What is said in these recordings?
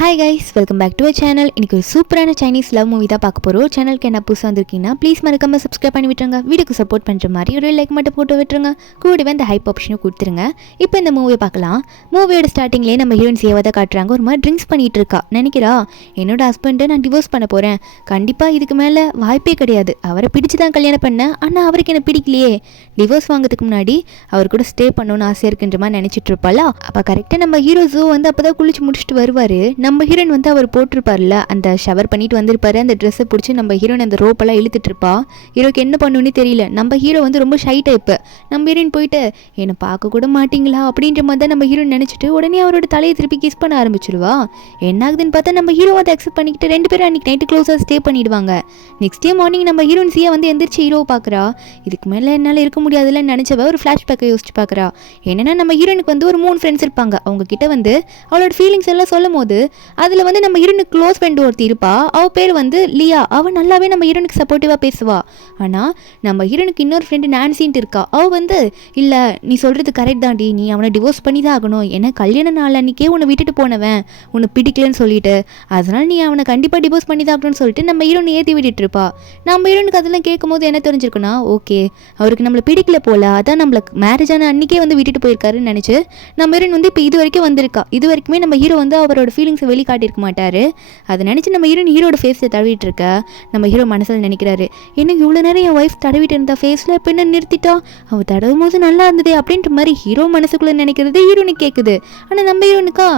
Hi guys, welcome back to a channel. இன்றைக்கி ஒரு சூப்பரான சைனீஸ் லவ் மூவி தான் பார்க்க போகிறோம். சேனலுக்கு என்ன புதுசாக வந்திருக்கீங்கன்னா ப்ளீஸ் மறக்காமல் சப்ஸ்கிரைப் பண்ணி விட்டுருங்க. வீடியோக்கு சப்போர்ட் பண்ணுற மாதிரி ஒரு லைக் மட்டும் போட்டு விட்டுருங்க. கூடவே இந்த ஹைப் ஆப்ஷனும் கொடுத்துருங்க. இப்போ இந்த மூவியை பார்க்கலாம். மூவியோட ஸ்டார்டிங்லேயே நம்ம ஹீரோயின் சேவை காட்டுறாங்க. ஒரு மாதிரி ட்ரிங்க்ஸ் பண்ணிகிட்டு இருக்கா. நினைக்கிறா, என்னோட ஹஸ்பண்டை நான் டிவோர்ஸ் பண்ண போகிறேன், கண்டிப்பாக இதுக்கு மேலே வாய்ப்பே கிடையாது, அவரை பிடிச்சி தான் கல்யாணம் பண்ணேன், ஆனால் அவருக்கு என்ன பிடிக்கலையே, டிவோர்ஸ் வாங்கிறதுக்கு முன்னாடி அவர் கூட ஸ்டே பண்ணணும்னு ஆசையாக இருக்குன்ற மாதிரி நினச்சிட்டு இருப்பாளா. அப்போ கரெக்டாக நம்ம ஹீரோஸோ வந்து அப்போ தான் குளிச்சு முடிச்சுட்டு வருவார். நம்ம ஹீரோயின் வந்து அவர் போட்டிருப்பார்ல, அந்த ஷவர் பண்ணிட்டு வந்திருப்பாரு, அந்த ட்ரெஸ்ஸை பிடிச்சி நம்ம ஹீரோயின் அந்த ரோப்பெல்லாம் இழுத்துட்டு இருப்பா. ஹீரோக்கு என்ன பண்ணுன்னு தெரியல. நம்ம ஹீரோ வந்து ரொம்ப ஷை டைப்பு. நம்ம ஹீரோயின் போயிட்டு என்னை பார்க்க கூட மாட்டிங்களா அப்படின்ற மாதிரி தான் நம்ம ஹீரோயின் நினச்சிட்டு உடனே அவரோட தலையை திருப்பி கிஸ் பண்ண ஆரம்பிச்சிருவா. என்ன ஆகுதுன்னு பார்த்தா நம்ம ஹீரோ அதை அக்செப்ட் பண்ணிக்கிட்டு ரெண்டு பேரும் அன்றைக்கி நைட்டு க்ளோஸாக ஸ்டே பண்ணிடுவாங்க. நெக்ஸ்ட் டே மார்னிங் நம்ம ஹீரோயின் சியா வந்து எந்திரிச்சு ஹீரோ பார்க்குறா. இதுக்கு மேலே என்னால் இருக்க முடியாதுல்லன்னு நினச்சவ ஒரு ஃப்ளாஷ்பேக்கை யோசிச்சு பார்க்குறா. என்னென்னா நம்ம ஹீரோனுக்கு வந்து ஒரு 3 ஃப்ரெண்ட்ஸ் இருப்பாங்க. அவங்க கிட்ட வந்து அவளோட ஃபீலிங்ஸ் எல்லாம் சொல்லும் போது அதில் வந்து நம்ம ஹீரோனுக்கு க்ளோஸ் ஃப்ரெண்டு ஒருத்தி இருப்பா. அவள் பேர் வந்து லியா. அவள் நல்லாவே நம்ம ஹீரோனுக்கு சப்போர்ட்டிவாக பேசுவா. ஆனால் நம்ம ஹீரோனுக்கு இன்னொரு ஃப்ரெண்டு நான்சின்ட்டு இருக்கா. அவள் வந்து இல்லை, நீ சொல்கிறது கரெக்ட் தாண்டி, நீ அவனை டிவோர்ஸ் பண்ணி தான் ஆகணும், ஏன்னா கல்யாண நாள் அன்றைக்கே உன்னை விட்டுட்டு போனவன் உன்னை பிடிக்கலன்னு சொல்லிட்டு, அதனால் நீ அவனை கண்டிப்பாக டிவோர்ஸ் பண்ணி தான் ஆகணும்னு சொல்லிட்டு நம்ம ஹீரோனை ஏற்றி விட்டுட்டு இருப்பா. நம்ம ஹீரோனுக்கு அதெல்லாம் கேட்கும் போது என்ன தெரிஞ்சிருக்குன்னா, ஓகே அவருக்கு நம்மளை பிடிக்கல போல, அதான் நம்மளை மேரேஜ் ஆன அன்றைக்கே வந்து விட்டுட்டு போயிருக்காருன்னு நினச்சி நம்ம ஹீரோயின் வந்து இப்போ இது வரைக்கும் வந்திருக்கா. இது வரைக்குமே நம்ம ஹீரோ வந்து அவரோட ஃபீலிங்ஸை வெளிக்காட்டியிருக்க மாட்டார். அதை நினச்சி நம்ம ஹீரோயின் ஹீரோட ஃபேஸை தடவிட்டு இருக்க நம்ம ஹீரோ மனசில் நினைக்கிறாரு, இன்னும் இவ்வளோ நேரம் என் ஒய்ஃப் தடவிட்டு இருந்த ஃபேஸில் இப்போ என்ன நிறுத்திட்டா, அவள் தடவும் போது நல்லா இருந்ததே அப்படின்ற மாதிரி ஹீரோ மனசுக்குள்ளே நினைக்கிறது ஹீரோனுக்கு கேட்குது. ஆனால் நம்ம ஹீரோனுக்கா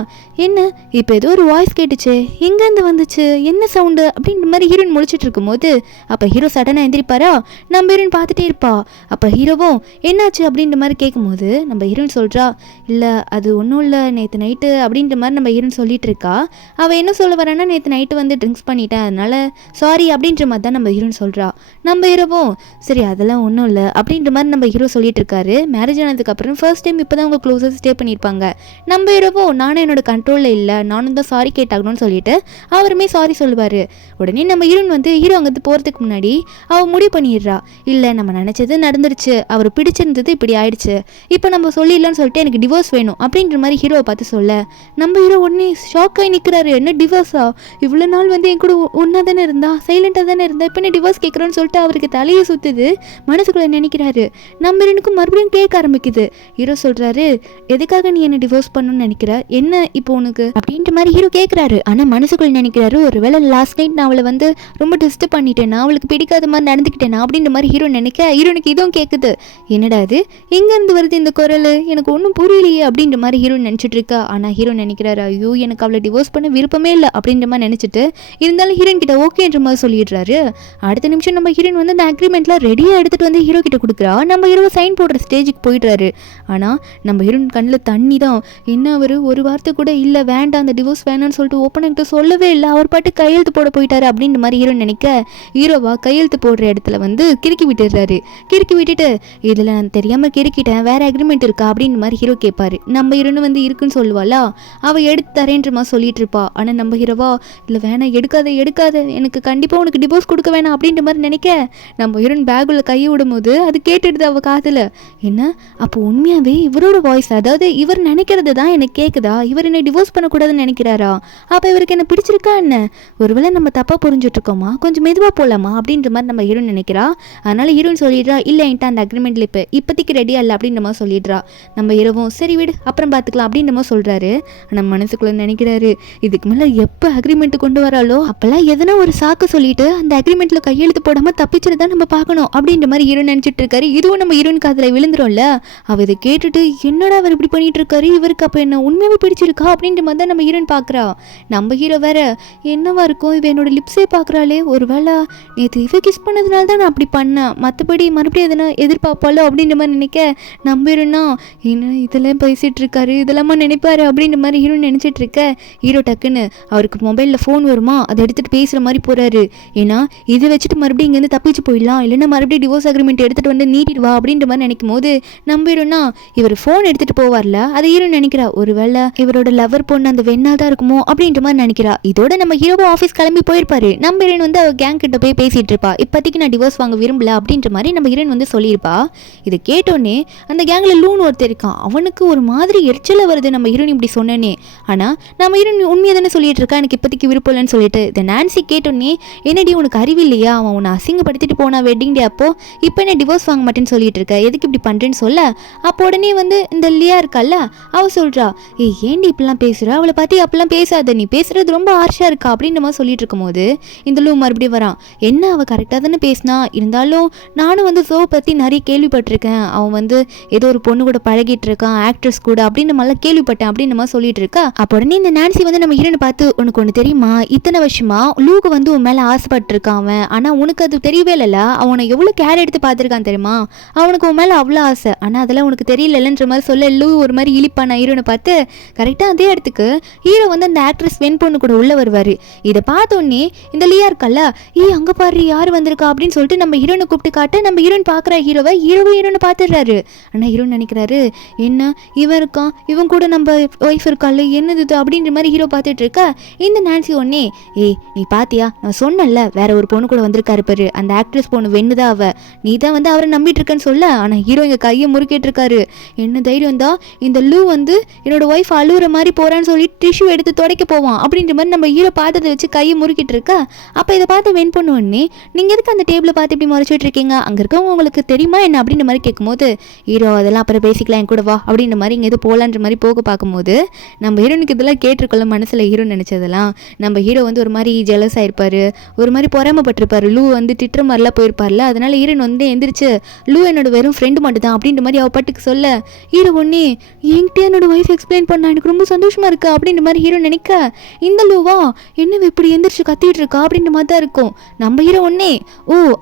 என்ன இப்போ ஏதோ ஒரு வாய்ஸ் கேட்டுச்சு, எங்கேருந்து வந்துச்சு, என்ன சவுண்டு அப்படின்ற மாதிரி ஹீரோயின் முழிச்சிட்டு இருக்கும்போது அப்போ ஹீரோ சடனாக எந்திரிப்பாரா. நம்ம ஹீரோயின் பார்த்துட்டே இருப்பா. அப்போ ஹீரோவும் என்னாச்சு அப்படின்ற மாதிரி கேட்கும்போது நம்ம ஹீரோயின் சொல்கிறா, இல்லை அது ஒன்றும் இல்லை, நேற்று நைட்டு அப்படின்ற மாதிரி நம்ம ஹீரோயின் சொல்லிட்டு இருக்கா. அவள் என்ன சொல்ல வரான்னா, நேற்று நைட்டு வந்து ட்ரிங்க்ஸ் பண்ணிட்டேன், அதனால சாரி அப்படின்ற மாதிரி தான் நம்ம ஹீரோயின் சொல்கிறா. நம்ம ஹீரோவும் சரி அதெல்லாம் ஒன்றும் இல்லை அப்படின்ற மாதிரி நம்ம ஹீரோ சொல்லிட்டு இருக்காரு. மேரேஜ் ஆனதுக்கப்புறம் ஃபர்ஸ்ட் டைம் இப்போ தான் அவங்க க்ளோஸாக ஸ்டே பண்ணியிருப்பாங்க. நம்ம ஹீரோவும் நானும் என்னோட கண்ட்ரோலில் இல்லை, நானும் தான் சாரி கேட்டாகணும்னு சொல்லிட்டு அவருமே சாரி சொல்லுவார். உடனே நம்ம ஹீரோயின் வந்து ஹீரோ அங்கேருந்து போகிறதுக்கு முன்னாடி அவள் முடிவு பண்ணிடுறா, இல்லை நம்ம நினச்சது நடந்துருச்சு, அவர் பிடிச்சிருந்தது இப்படி ஆயிடுச்சு, இப்போ நம்ம சொல்லிடலான்னு சொல்லிட்டு எனக்கு டிவோர்ஸ் வேணும் அப்படின்ற மாதிரி ஹீரோவை பார்த்து சொல்ல நம்ம ஹீரோ உடனே ஷாக் ஆகி நிற்கிறாரு. என்ன டிவோர்ஸா, இவ்வளோ நாள் வந்து என் கூட ஒன்றா தானே இருந்தா, சைலண்டாக தானே இருந்தா, இப்போ என்ன டிவோர்ஸ் கேட்குறோன்னு சொல்லிட்டு அவருக்கு தலையை சுற்றுது. மனசுக்குள்ளே நினைக்கிறாரு. நம்ம எனக்கு மறுபடியும் கேட்க ஆரம்பிக்குது. ஹீரோ சொல்கிறாரு, எதுக்காக நீ என்ன டிவோர்ஸ் பண்ணணும்னு நினைக்கிற, என்ன இப்போ உனக்கு அப்படின்ற மாதிரி ஹீரோ கேட்குறாரு. ஆனால் மனசுக்குள்ளே நினைக்கிறாரு, ஒரு வேளை லாஸ்ட் நைட் நான் அவளை வந்து ரொம்ப டிஸ்டர்ப் பண்ணிட்டேன், நான் அவளுக்கு பிடிக்காத மாதிரி நடந்துக்கிட்டேன் அப்படின்ற மாதிரி ஹீரோ நினைக்க ஹீரோனுக்கு இதுவும் கேட்குது. என்னடா அது, எங்கேருந்து வருது இந்த குரல், எனக்கு ஒன்றும் புரியலையே அப்படின்ற மாதிரி ஹீரோ நினச்சிட்டு இருக்கா. ஆனால் ஹீரோ நினைக்கிறாரு, ஐயோ எனக்கு அவளை டிவோர்ஸ் பண்ண விருப்பமே இல்லை அப்படின்ற மாதிரி நினச்சிட்டு இருந்தாலும் ஹீரோயின் கிட்ட ஓகேன்ற மாதிரி சொல்லிடுறாரு. அடுத்த நிமிஷம் நம்ம ஹீரோயின் வந்து அந்த அக்ரிமெண்ட்லாம் ரெடியாக எடுத்துகிட்டு வந்து ஹீரோ கிட்ட கொடுக்குறா. நம்ம ஹீரோ சைன் போடுற ஸ்டேஜுக்கு போயிடுறாரு. ஆனால் நம்ம ஹீரோயின் கண்ணில் தண்ணி தான். என்ன அவர் ஒரு வார்த்தை கூட இல்லை, வேண்டாம் அந்த டிவோர்ஸ் வேணான்னு சொல்லிட்டு ஓப்பனாகிட்ட சொல்லவே இல்லை, அவர் பாட்டு கையெழுத்து போட போயிட்டாரு அப்படின்ற மாதிரி ஹீரோயின் நினைக்க ஹீரோவா கையெழுத்து போடுற இடத்துல வந்து கிறுக்கி விட்டுடுறாரு. கிறுக்கி விட்டுட்டு இதில் நான் தெரியாமல் கிறுக்கிட்டேன், வேறு அக்ரிமெண்ட் இருக்கா அப்படின்ற மாதிரி ஹீரோ கேட்பாரு. நம்ம ஹீரோன்னு வந்து இருக்குன்னு சொல்லுவாளா, அவள் எடுத்து தரேன்ற மாதிரி சொல்லிட்டு இருப்பா. ஆனால் நம்ம ஹீரோவா இல்லை வேணாம், எடுக்காத, எனக்கு கண்டிப்பாக உனக்கு டிவோர்ஸ் கொடுக்க வேணாம் அப்படின்ற மாதிரி நினைக்க நம்ம ஹீரோயின் பேக்குள்ள கையை விடும்போது அது கேட்டுடுது அவள் காதில். என்ன அப்போ உண்மையாகவே இவரோட வாய்ஸ், அதாவது இவர் நினைக்கிறது தான் எனக்கு கேட்குதா, இவர் என்ன டிவோர்ஸ் பண்ணக்கூடாதுன்னு நினைக்கிறாரா, அப்போ இவருக்கு என்ன பிடிச்சிருக்கா என்ன, ஒருவேளை நம்ம தப்பாக புரிஞ்சுட்ருக்கோமா, கொஞ்சம் மெதுவாக போகலாமா அப்படின்ற மாதிரி நம்ம ஹீரோயின் நினைக்கிறா. அதனால ஹீரோயின் சொல்லிடுறா, இல்லை என்கிட்ட அந்த அக்ரிமெண்ட்ல இப்போதைக்கு ரெடியாக இல்லை அப்படின்ற மாதிரி சொல்லிடுறா. நம்ம ஹீரோவும் சரி விடு அப்புறம் பார்த்துக்கலாம் அப்படின்ற மாதிரி சொல்கிறாரு. நம்ம மனசுக்குள்ளே நினைக்கிறாரு, இதுக்கு மேலே எப்போ அக்ரிமெண்ட் கொண்டு வராலோ அப்போல்லாம் எதனா ஒரு சாக்கு சொல்லிட்டு அந்த அக்ரிமெண்ட்டில் கையெழுத்து போடாமல் தப்பிச்சுட்டு தான் நம்ம பார்க்கணும் அப்படின்ற மாதிரி ஹீரோ நினச்சிட்டு இருக்காரு. இதுவும் நம்ம ஹீரோனுக்கு அதில் விழுந்துரும்ல. அவள் இதை கேட்டுட்டு என்னடா அவர் இப்படி பண்ணிட்டு இருக்காரு, இவருக்கு அப்போ என்ன உண்மையாகவே பிடிச்சிருக்கா அப்படின்ற மாதிரி தான் நம்ம ஹீரோயின் பார்க்குறா. நம்ம ஹீரோ வேற என்னவா இருக்கும், இவ என்னோட லிப்ஸே பார்க்குறாளே, ஒரு வேளை நேற்று இவ கிஸ் பண்ணதுனால தான் நான் அப்படி பண்ணேன், மற்றபடி மறுபடியும் எதனா எதிர்பார்ப்பாளோ அப்படின்ற மாதிரி நினைக்க நம்ம ஹீரோனா என்ன இதெல்லாம் பேசிகிட்டு இருக்காரு, இதெல்லாமா நினைப்பாரு அப்படின்ற மாதிரி ஹீரோ நினச்சிட்டு இருக்க ஹீரோ டக்குன்னு அவருக்கு மொபைலில் ஃபோன் வருமா, அதை எடுத்துகிட்டு பேசுகிற மாதிரி போகிறாரு. ஏன்னா இதை வச்சுட்டு மறுபடியும் இங்கேருந்து தப்பிச்சு போயிடலாம், இல்லைன்னா மறுபடியும் டிவோர்ஸ் அக்ரிமெண்ட் எடுத்துகிட்டு வந்து நீட்டிடுவா அப்படின்ற மாதிரி நினைக்கும் போது நம்ம ஹீரோனா இவர் ஃபோன் எடுத்துகிட்டு போவார்ல, அதை ஹீரோ நினைக்கிறா, ஒரு வேளை இவரோட லவர் பொண்ணு அந்த வெண்ணா தான் இருக்குமோ அப்படின்ற மாதிரி நினைக்கிறா. இதோட நம்ம ஹீரோவோ ஆஃபீஸ் கிளம்பி போயிருப்பாரு. நம்ம ஹீரோயின் வந்து அவர் கேங் கிட்ட போய் பேசிகிட்டு இருப்பா. இப்போதைக்கு நான் டிவோர்ஸ் வாங்க விரும்பல அப்படின்ற மாதிரி நம்ம ஹீரோயின் வந்து சொல்லியிருப்பா. இதை கேட்டோன்னே அந்த கேங்கில் லூன் ஒருத்தர் இருக்கான், அவனுக்கு ஒரு மாதிரி எரிச்சல வருது நம்ம ஹீரோயின் இப்படி சொன்னேனே. ஆனால் நம்ம ஹீரோயின் ஹீரோயின் உண்மையை தானே சொல்லிட்டு இருக்கா, எனக்கு இப்போதைக்கு விருப்பம் இல்லைன்னு சொல்லிட்டு. இதை நான்சி கேட்டோன்னே, என்னடி உனக்கு அறிவு இல்லையா, அவன் உன்னை அசிங்கப்படுத்திட்டு போனா வெட்டிங் டே அப்போ, இப்போ என்ன டிவோர்ஸ் வாங்க மாட்டேன்னு சொல்லிட்டு இருக்க, எதுக்கு இப்படி பண்றேன்னு சொல்ல, அப்போ உடனே வந்து இந்த லியா இருக்கல்ல, அவ சொல்றா, ஏன்டி இப்படிலாம் பேசுற, அவளை பத்தி அப்பெல்லாம் பேசாத, நீ பேசுறது ரொம்ப ஹார்ஷா இருக்கா அப்படின்னு மாதிரி சொல்லிட்டு இருக்கும் போது இந்த லூ மறுபடியும் வரான். என்ன அவ கரெக்டாக தானே பேசினா, இருந்தாலும் நானும் வந்து சோ பற்றி நிறைய கேள்விப்பட்டிருக்கேன், அவன் வந்து ஏதோ ஒரு பொண்ணு கூட பழகிட்டு இருக்கான், ஆக்ட்ரஸ் கூட அப்படின்னு மாதிரிலாம் கேள்விப்பட்டேன் அப்படின்னு மாதிரி சொல்லிட்டு இருக்கா. அப்போ உடனே இந்த நான்சி வந்து நம்ம ஹீரோனை பார்த்து, உனக்கு ஒன்று தெரியுமா, இத்தனை வருஷமா லூக்கு வந்து உன் மேலே ஆசைப்பட்டிருக்கான் அவன், ஆனால் உனக்கு அது தெரியவே இல்லைல்ல, அவனை எவ்வளோ கேர் எடுத்து பார்த்துருக்கான் தெரியுமா, அவனுக்கு உன் மேலே அவ்வளோ ஆசை, ஆனால் அதெல்லாம் உனக்கு தெரியலன்ற மாதிரி சொல்ல லூ ஒரு மாதிரி இழிப்பான ஹீரோனை பார்த்து. கரெக்டாக அதே இடத்துக்கு ஹீரோ வந்து அந்த ஆக்ட்ரஸ் வெண் பொண்ணு கூட உள்ள வருவார். இதை பார்த்தோன்னே இந்த லியா இருக்கல்ல, அங்கே பாரு யார் வந்திருக்கா அப்படின்னு சொல்லிட்டு நம்ம ஹீரோனை கூப்பிட்டு காட்ட, நம்ம ஹீரோயின் பார்க்குற ஹீரோனை பார்த்துடுறாரு. ஆனால் ஹீரோன் நினைக்கிறாரு, என்ன இவன் இருக்கான், இவன் கூட நம்ம ஒய்ஃப் இருக்காள், என்னது இது அப்படின்ற மாதிரி ஹீரோ பார்த்துட்டு இருக்க. இந்த நான்சி ஒன்னே, நீ பாத்தியா, நான் சொன்னல வேற ஒரு பொண்ணு கூட வந்திருக்காரு பாரு, அந்த ஆக்ட்ரஸ் பொண்ணு வெண்ணுதான் அவ, நீ தான் வந்து அவரை நம்பிட்டு இருக்கன்னு சொல்ல. ஆனால் ஹீரோ இங்கே கையை முறுக்கிட்டு இருக்காரு. என்ன தைரியம் தான் இந்த லூ வந்து என்னோட ஒய்ஃப் அழுகுற மாதிரி போறான்னு சொல்லி டிஷ்யூ எடுத்து துடைக்க போவான் அப்படின்ற மாதிரி நம்ம ஹீரோ பார்த்ததை வச்சு கையை முறுக்கிட்டு இருக்க. அப்போ இதை பார்த்து வெண் பொண்ணு உடனே, நீங்கள் எதுக்கு அந்த டேபிளை பார்த்து இப்படி முறைச்சிட்டு இருக்கீங்க, அங்கே இருக்கவங்க உங்களுக்கு தெரியுமா என்ன அப்படின்ற மாதிரி கேட்கும்போது ஹீரோ அதெல்லாம் அப்புறம் பேசிக்கலாம் என் கூட வா அப்படின்ற மாதிரி இங்கே எது போகலான்ற மாதிரி போக பார்க்கும்போது நம்ம ஹீரோனுக்கு இதெல்லாம் கேட்டிருக்கோம்ல மனசில் ஹீரோ நினச்சதெல்லாம். நம்ம ஹீரோ வந்து ஒரு மாதிரி ஜெலஸ் ஆயிருப்பாரு, ஒரு மாதிரி பொறாமப்பட்டிருப்பாரு, லூ வந்து திட்டுற மாதிரிலாம் போயிருப்பார்ல, அதனால ஹீரோன் வந்து எந்திரிச்சு லூ என்னோட வெறும் ஃப்ரெண்டு மட்டும் தான் அப்படின்ற மாதிரி அவ பாட்டுக்கு சொல்ல, ஹீரோ ஒன்னே என்கிட்ட என்னோட ஒய்ஃப் எக்ஸ்பிளைன் பண்ணா எனக்கு ரொம்ப சந்தோஷமா இருக்கு அப்படின்ற மாதிரி ஹீரோ நினைக்க, இந்த லூவா என்ன இப்படி எந்திரிச்சு கத்திட்டு இருக்கா அப்படின்ற மாதிரி தான் இருக்கும். நம்ம ஹீரோ ஒன்னே,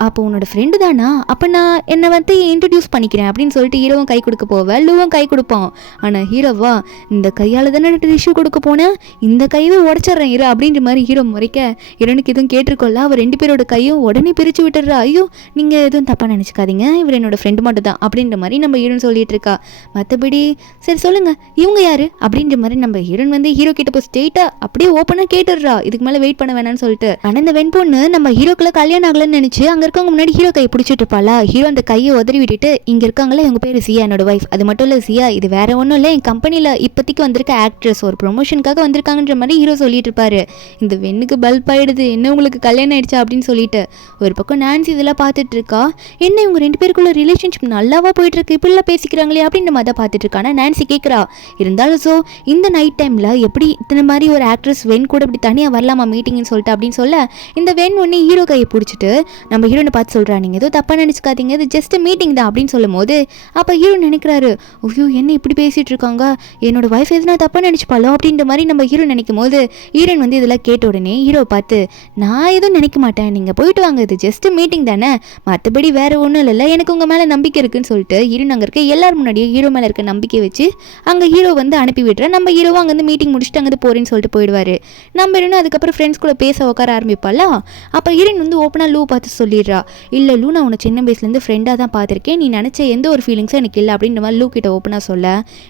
அப்போ உன்னோட ஃப்ரெண்டு தானா, அப்போ நான் என்னை வந்து இன்ட்ரடியூஸ் பண்ணிக்கிறேன் அப்படின்னு சொல்லிட்டு ஹீரோவும் கை கொடுக்க போவேன், லூவும் கை கொடுப்பான். ஆனால் ஹீரோவா, இந்த கையால் தானே டிஷ்யூ கொடுக்க போனேன், இந்த கையவே உடச்சிட்றேன் ஹீரோ அப்படின்ற மாதிரி ஹீரோ முறைக்க, ஹீரோனுக்கு எதுவும் கேட்டிருக்கோம்ல, அவர் 2 பேரோட கையும் உடனே பிரித்து விட்டுறா. ஐயோ நீங்கள் எதுவும் தப்பாக நினச்சிக்காதீங்க, இவர் என்னோட ஃப்ரெண்டு மட்டும் தான் அப்படின்ற மாதிரி நம்ம ஹீரோன் சொல்லிட்டு இருக்கா. மற்றபடி சரி சொல்லுங்க இவங்க யாரு அப்படின்ற மாதிரி நம்ம ஹீரோன் வந்து ஹீரோ கிட்ட போய் ஸ்ட்ரெயிட்டா அப்படியே ஓப்பனாக கேட்டுடுறா, இதுக்கு மேலே வெயிட் பண்ண வேணாம்னு சொல்லிட்டு. ஆனால் இந்த வெண் பொண்ணு நம்ம ஹீரோக்குள்ள கல்யாணம் ஆகலன்னு நினைச்சு அங்கே இருக்கவங்க முன்னாடி ஹீரோ கையை பிடிச்சிட்டு இருப்பாளா. ஹீரோ அந்த கையை உதறி விட்டுட்டு, இங்கே இருக்காங்களே இவங்க பேர் சியா, என்னோட ஒய்ஃப், அது மட்டும் இல்லை சியா இது வேற ஒன்றும் இல்லை, என் கம்பெனியில் இப்போதைக்கு வந்திருக்க ஆக்ட்ரஸ், ஒரு ப்ரொமோஷனுக்காக வந்திருக்காங்கன்ற மாதிரி ஹீரோ சொல்லிட்டு இருப்பாரு. இந்த வெண்ணுக்கு பல்ப் ஆயிடுது, என்ன உங்களுக்கு கல்யாணம் ஆயிடுச்சா அப்படின்னு சொல்லிட்டு. ஒரு பக்கம் நான்சி இதெல்லாம் பார்த்துட்டு இருக்கா, என்ன இவங்க 2 பேருக்குள்ள ரிலேஷன்ஷிப் நல்லாவா போயிட்டு இருக்கு, இப்படிலாம் பேசிக்கிறாங்களே அப்படின்ற மாதிரி தான் பார்த்துட்டு இருக்கானா. நான்சி கேட்குறா, இருந்தாலும் ஸோ இந்த நைட் டைமில் எப்படி இத்தனை மாதிரி ஒரு ஆக்ட்ரஸ் வென் கூட இப்படி தனியாக வரலாமா மீட்டிங்னு சொல்லிட்டு அப்படின்னு சொல்ல, இந்த வென் ஒன்று ஹீரோ கையை பிடிச்சிட்டு நம்ம ஹீரோனை பார்த்து சொல்கிறா, நீங்கள் ஏதோ தப்பாக நினச்சிக்காதீங்க, இது ஜஸ்ட் மீட்டிங் தான் அப்படின்னு சொல்லும் போது அப்போ ஹீரோ நினைக்கிறாரு, ஐயோ என்ன இப்படி பேசிகிட்டு இருக்காங்க, என்னோட ஒய்ஃப் எதுனா தப்பாக நினச்சிப்பாளோ அப்படின்ற மாதிரி நம்ம ஹீரோ நினைக்கும் போது ஹீரோன் வந்து இதெல்லாம் கேட்ட உடனே ஹீரோ பார்த்து, நான் எதுவும் நினைக்க மாட்டேன், நீங்கள் போயிட்டு வாங்க, இது ஜஸ்ட் மீட்டிங் தானே, மற்றபடி வேறு ஒன்றும் இல்லைல்ல, எனக்கு உங்கள் மேலே நம்பிக்கை இருக்குன்னு சொல்லிட்டு ஹீரோன் அங்கே இருக்க எல்லாரும் முன்னாடியே ஹீரோ மேலே இருக்க நம்பிக்கை வச்சு அங்கே ஹீரோ வந்து அனுப்பி விட்டுற. நம்ம ஹீரோவும் அங்கேருந்து மீட்டிங் முடிச்சுட்டு அங்கே போகிறேன்னு சொல்லிட்டு போயிடுவார். நம்ம ஹீரோனும் அதுக்கப்புறம் ஃப்ரெண்ட்ஸ் கூட பேச உட்கார ஆரம்பிப்பாளா. அப்போ ஹீரோயின் வந்து ஓப்பனாக லூ பார்த்து சொல்லிடுறா, இல்லை லூ நான் உன்னை சின்ன வயசுலேருந்து ஃப்ரெண்டாக தான் பார்த்துருக்கேன், நீ நினச்ச எந்த ஒரு ஃபீலிங்ஸும் எனக்கு இல்லை அப்படின்ற மாதிரி லூ கிட்ட ஓப்பனாக சொல்ல,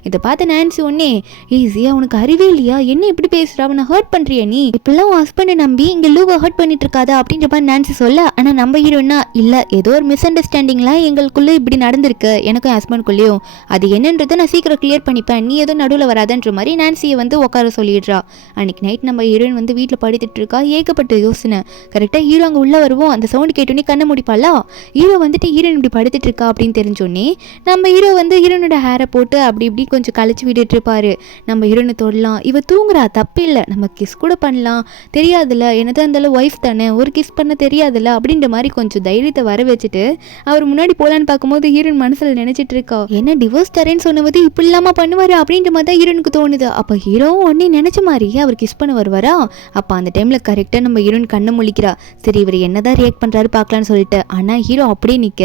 இதை பார்த்து நான்சி ஒன்னே, ஈஸியாக உனக்கு அறிவே இல்லையா, என்ன இப்படி பேசுகிறா, அவனை ஹர்ட் பண்ணுறியா, நீ இப்பெல்லாம் உன் ஹஸ்பண்டை நம்பி இங்கே லூவை ஹர்ட் பண்ணிட்டு இருக்காதா அப்படின்ற மாதிரி நான்சி சொல்ல. ஆனால் நம்ம ஹீரோனா, இல்லை ஏதோ ஒரு மிஸ் அண்டர்ஸ்டாண்டிங்லாம் எங்களுக்குள்ளே இப்படி நடந்திருக்கு, எனக்கும் ஹஸ்பண்ட்குள்ளேயும், அது என்னன்றதை நான் சீக்கிரம் கிளியர் பண்ணிப்பேன், நீ ஏதோ நடுவில் வராதன்ற மாதிரி நான்சியை வந்து உட்கார சொல்லிடுறா. அன்றைக்கி நைட் நம்ம ஹீரோயின் வந்து வீட்டில் படுத்துட்டு இருக்கா, ஏகப்பட்ட யோசனை. கரெக்டாக ஹீரோ அங்கே உள்ளே வருவோம், அந்த சவுண்டு கேட்டோன்னே கண்ணை முடிப்பாளா. ஹீரோ வந்துட்டு ஹீரோயின் இப்படி படுத்துட்டு இருக்கா அப்படின்னு தெரிஞ்சோடனே நம்ம ஹீரோ வந்து ஹீரோனோட ஹேரை போட்டு அப்படி இப்படி கொஞ்சம் கழிச்சு விட்டுட்டு இருப்பாரு. நம்ம ஹீரோனை தொடலாம், இவ தூங்குறா தப்பு இல்லை, நம்ம கிஸ் கூட பண்ணலாம், தெரியாதுல்ல என்னதான் இருந்தாலும் ஒய்ஃப் தானே, ஒரு கிஸ் பண்ண தெரியாதுல்ல அப்படின்ற மாதிரி கொஞ்சம் தைரியத்தை வர வச்சுட்டு அவர் முன்னாடி போகலான்னு பார்க்கும்போது ஹீரோயின் மனசில் நினைச்சிட்டு இருக்கா, என்ன டிவோர்ஸ் தரேன்னு சொன்னது இப்படி இல்லாமல் பண்ணுவார் அப்படின்ற மாதிரி தான் ஹீரோனுக்கு தோணுது. அப்போ ஹீரோவும் உடனே நினச்ச மாதிரி அவர் கிஸ் பண்ண வருவாரா. அப்போ அந்த டைமில் கரெக்டாக நம்ம ஹீரோயின் கண்ணை முழிக்கிறா, சரி இவர் என்னதான் ரியாக்ட் பண்ணுறாரு பார்க்கலான்னு சொல்லிட்டு. ஆனால் ஹீரோ அப்படியே நிற்க